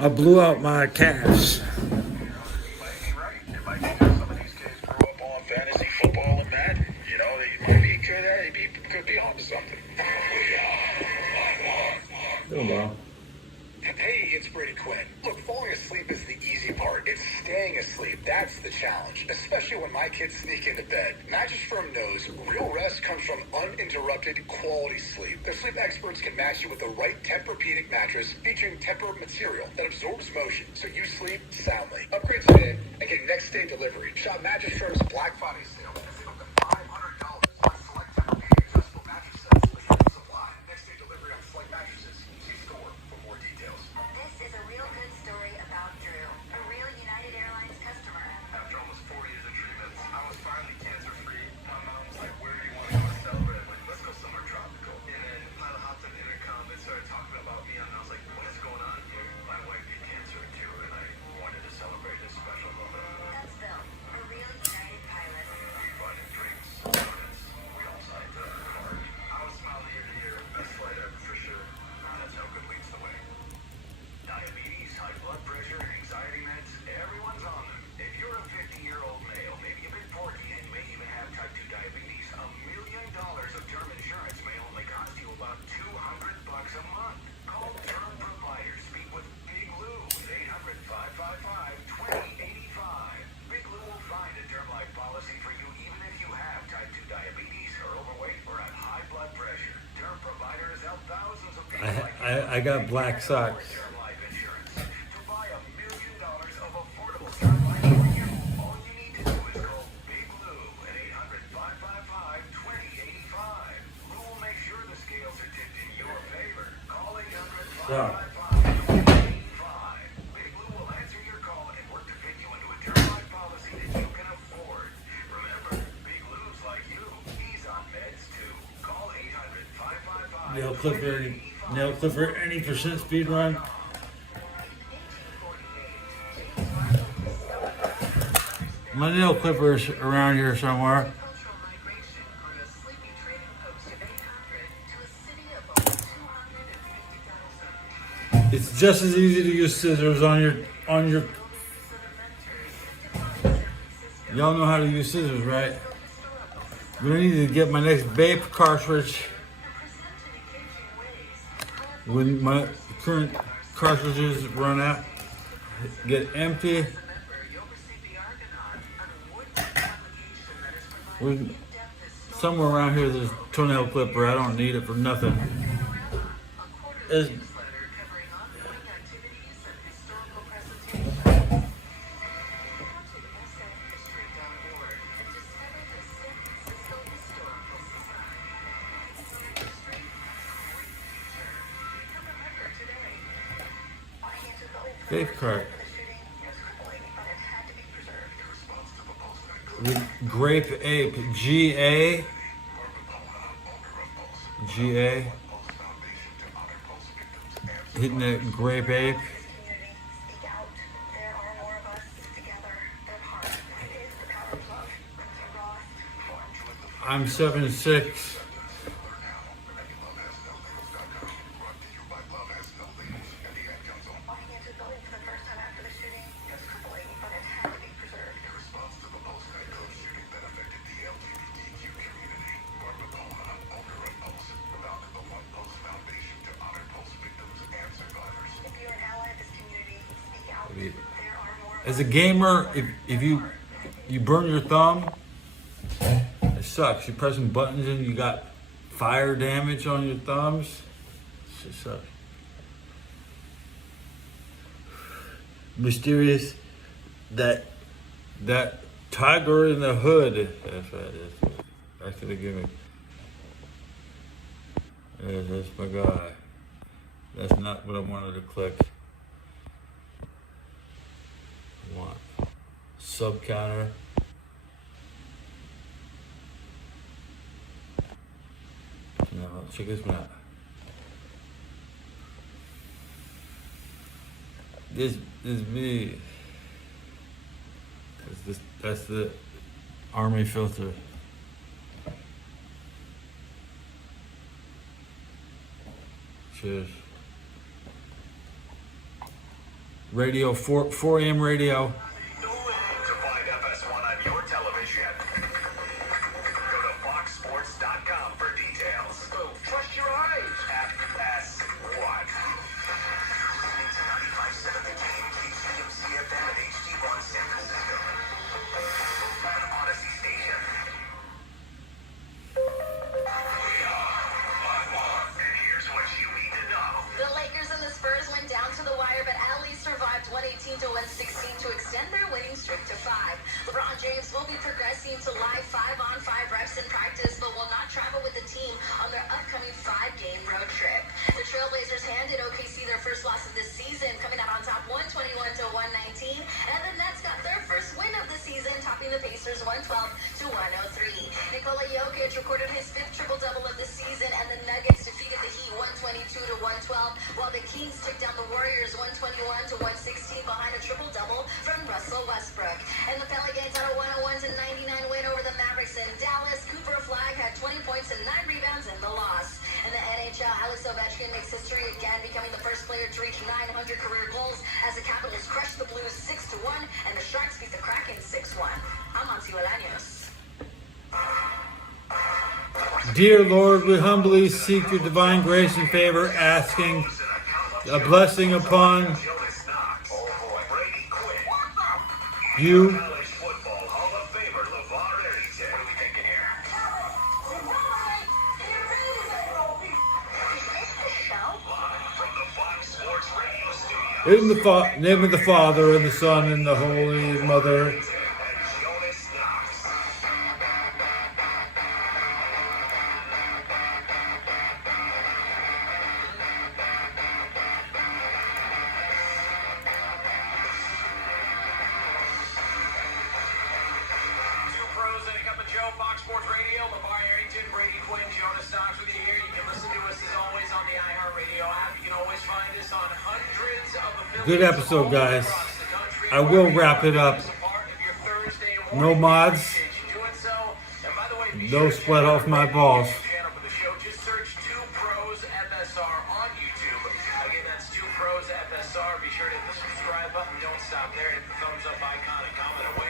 I blew out my calves. You might be right. It might be that some of these kids grew up on fantasy football and Madden. You know, they might be could be onto something. Oh, Hey, it's Brady Quinn. Look, falling asleep is the easy part. It's staying asleep. That's the challenge, especially when my kids sneak into bed. Mattress Firm knows real rest comes from uninterrupted quality sleep. Their sleep experts can match you with the right Tempur-Pedic mattress featuring Tempur material that absorbs motion so you sleep soundly. Upgrade today and get next day delivery. Shop Mattress Firm's Black Friday sale and save up to $500 on select Tempur-Pedic adjustable mattress sets with limited supply. Next day delivery on select mattresses. See store for more details. This is a real good story about Drew, a real United Airlines customer. After almost 4 years of treatments, I was finally cancer-free. My mom was like, where do you want to go celebrate? I'm like, let's go somewhere tropical. And then Pilot hopped on intercom and started talking about me, and I was like, what is going on here? My wife had cancer too, and I wanted to celebrate this special moment. That's Bill, a real United pilot. We bought in drinks, donuts. We all signed up for the party. I was smiling ear to ear. Best flight ever for sure. That's how good leads the way. Diabetes, high blood pressure, anxiety meds, everyone's on them. If you're a 50-year-old male, maybe a bit porky, and may even have type 2 diabetes, $1 million of term insurance may only cost you about $200 a month. Call Term Providers. Speak with Big Lou at 800-555-2085. Big Lou will find a term life policy for you even if you have type 2 diabetes or overweight or have high blood pressure. Term Providers help thousands of people like you. I got black socks. Term life insurance. To buy $1 million of affordable term life for you, all you need to do is call Big Lou at 800-555-2085. Lou will make sure the scales are tipped in your favor. Call 800-555-2085. Big Lou will answer your call and work to fit you into a term life policy that you can afford. Remember, Big Lou's like you. He's on meds too. Call 800-555-2085. Nail Clipper, any percent speed run. My nail clipper's around here somewhere. It's just as easy to use scissors on your. Y'all know how to use scissors, right? But I need to get my next vape cartridge. When my current cartridges run out, get empty. Somewhere around here there's a toenail clipper. I don't need it for nothing. Vape cart. The Grape Ape. GA. Hitting that Grape Ape. I'm 7'6". As a gamer, if you burn your thumb, it sucks. You're pressing buttons and you got fire damage on your thumbs. It sucks. Mysterious, that tiger in the hood. That's what it is. That's the gimmick. Yeah, that's my guy. That's not what I wanted to click. Sub counter. Now check this one out. This is me. That's the Army filter. Cheers. Radio, 4 a.m. radio. To find FS1 on your television, go to foxsports.com for details. Oh, trust your eyes. FS1. Listening to 95.7 The Game, KCMC FM and HD1 San Francisco. An Odyssey station. We are Live On, and here's what you need to know. The Lakers and the Spurs went down to the wire, but at least survived 118 to 116 to extend their winning streak to 5. LeBron James will be progressing to live 5-on-5 reps in practice, but will not travel with the team on their upcoming 5-game road trip. The Trailblazers handed OKC their first loss of the season, coming out on top 121 to 119, and the Nets got their first win of the season, topping the Pacers 112 to 103. Nikola Jokic recorded his 5th triple-double of the season, and the Nuggets defeated the Heat 122 to 112, while the Kings took down the Warriors 121 to 116 behind a triple-double from Russell Westbrook. And the Pelicans had a 101 to 99 win over the Mavericks in Dallas. Cooper Flag had 20 points and 9 rebounds in the loss. In the NHL, Alex Ovechkin makes history again, becoming the first player to reach 900 career goals as the Capitals crushed the Blues 6-1 and the Sharks beat the Kraken 6-1. I'm Monty Olaños. Dear Lord, we humbly seek your divine grace and favor, asking a blessing upon you. College football Hall of Famer LeVar Arrington. What are we thinking here? Live from the Fox Sports Radio studio. In the name of the Father, and the Son, and the Holy Mother. And Jonas Knox. Two pros and a cup of Joe, Fox Sports Radio. LeVar Arrington, Brady Quinn, Jonas Knox with you here. You can listen to us as always on the iHeartRadio app. You can always find us on hundreds of affiliates. Good episode, guys. I will wrap it up. No mods. No sweat off my balls. Just search 2 Pros FSR on YouTube. Again, that's 2 Pros FSR. Be sure to hit the subscribe button. Don't stop there. Hit the thumbs up icon and comment away.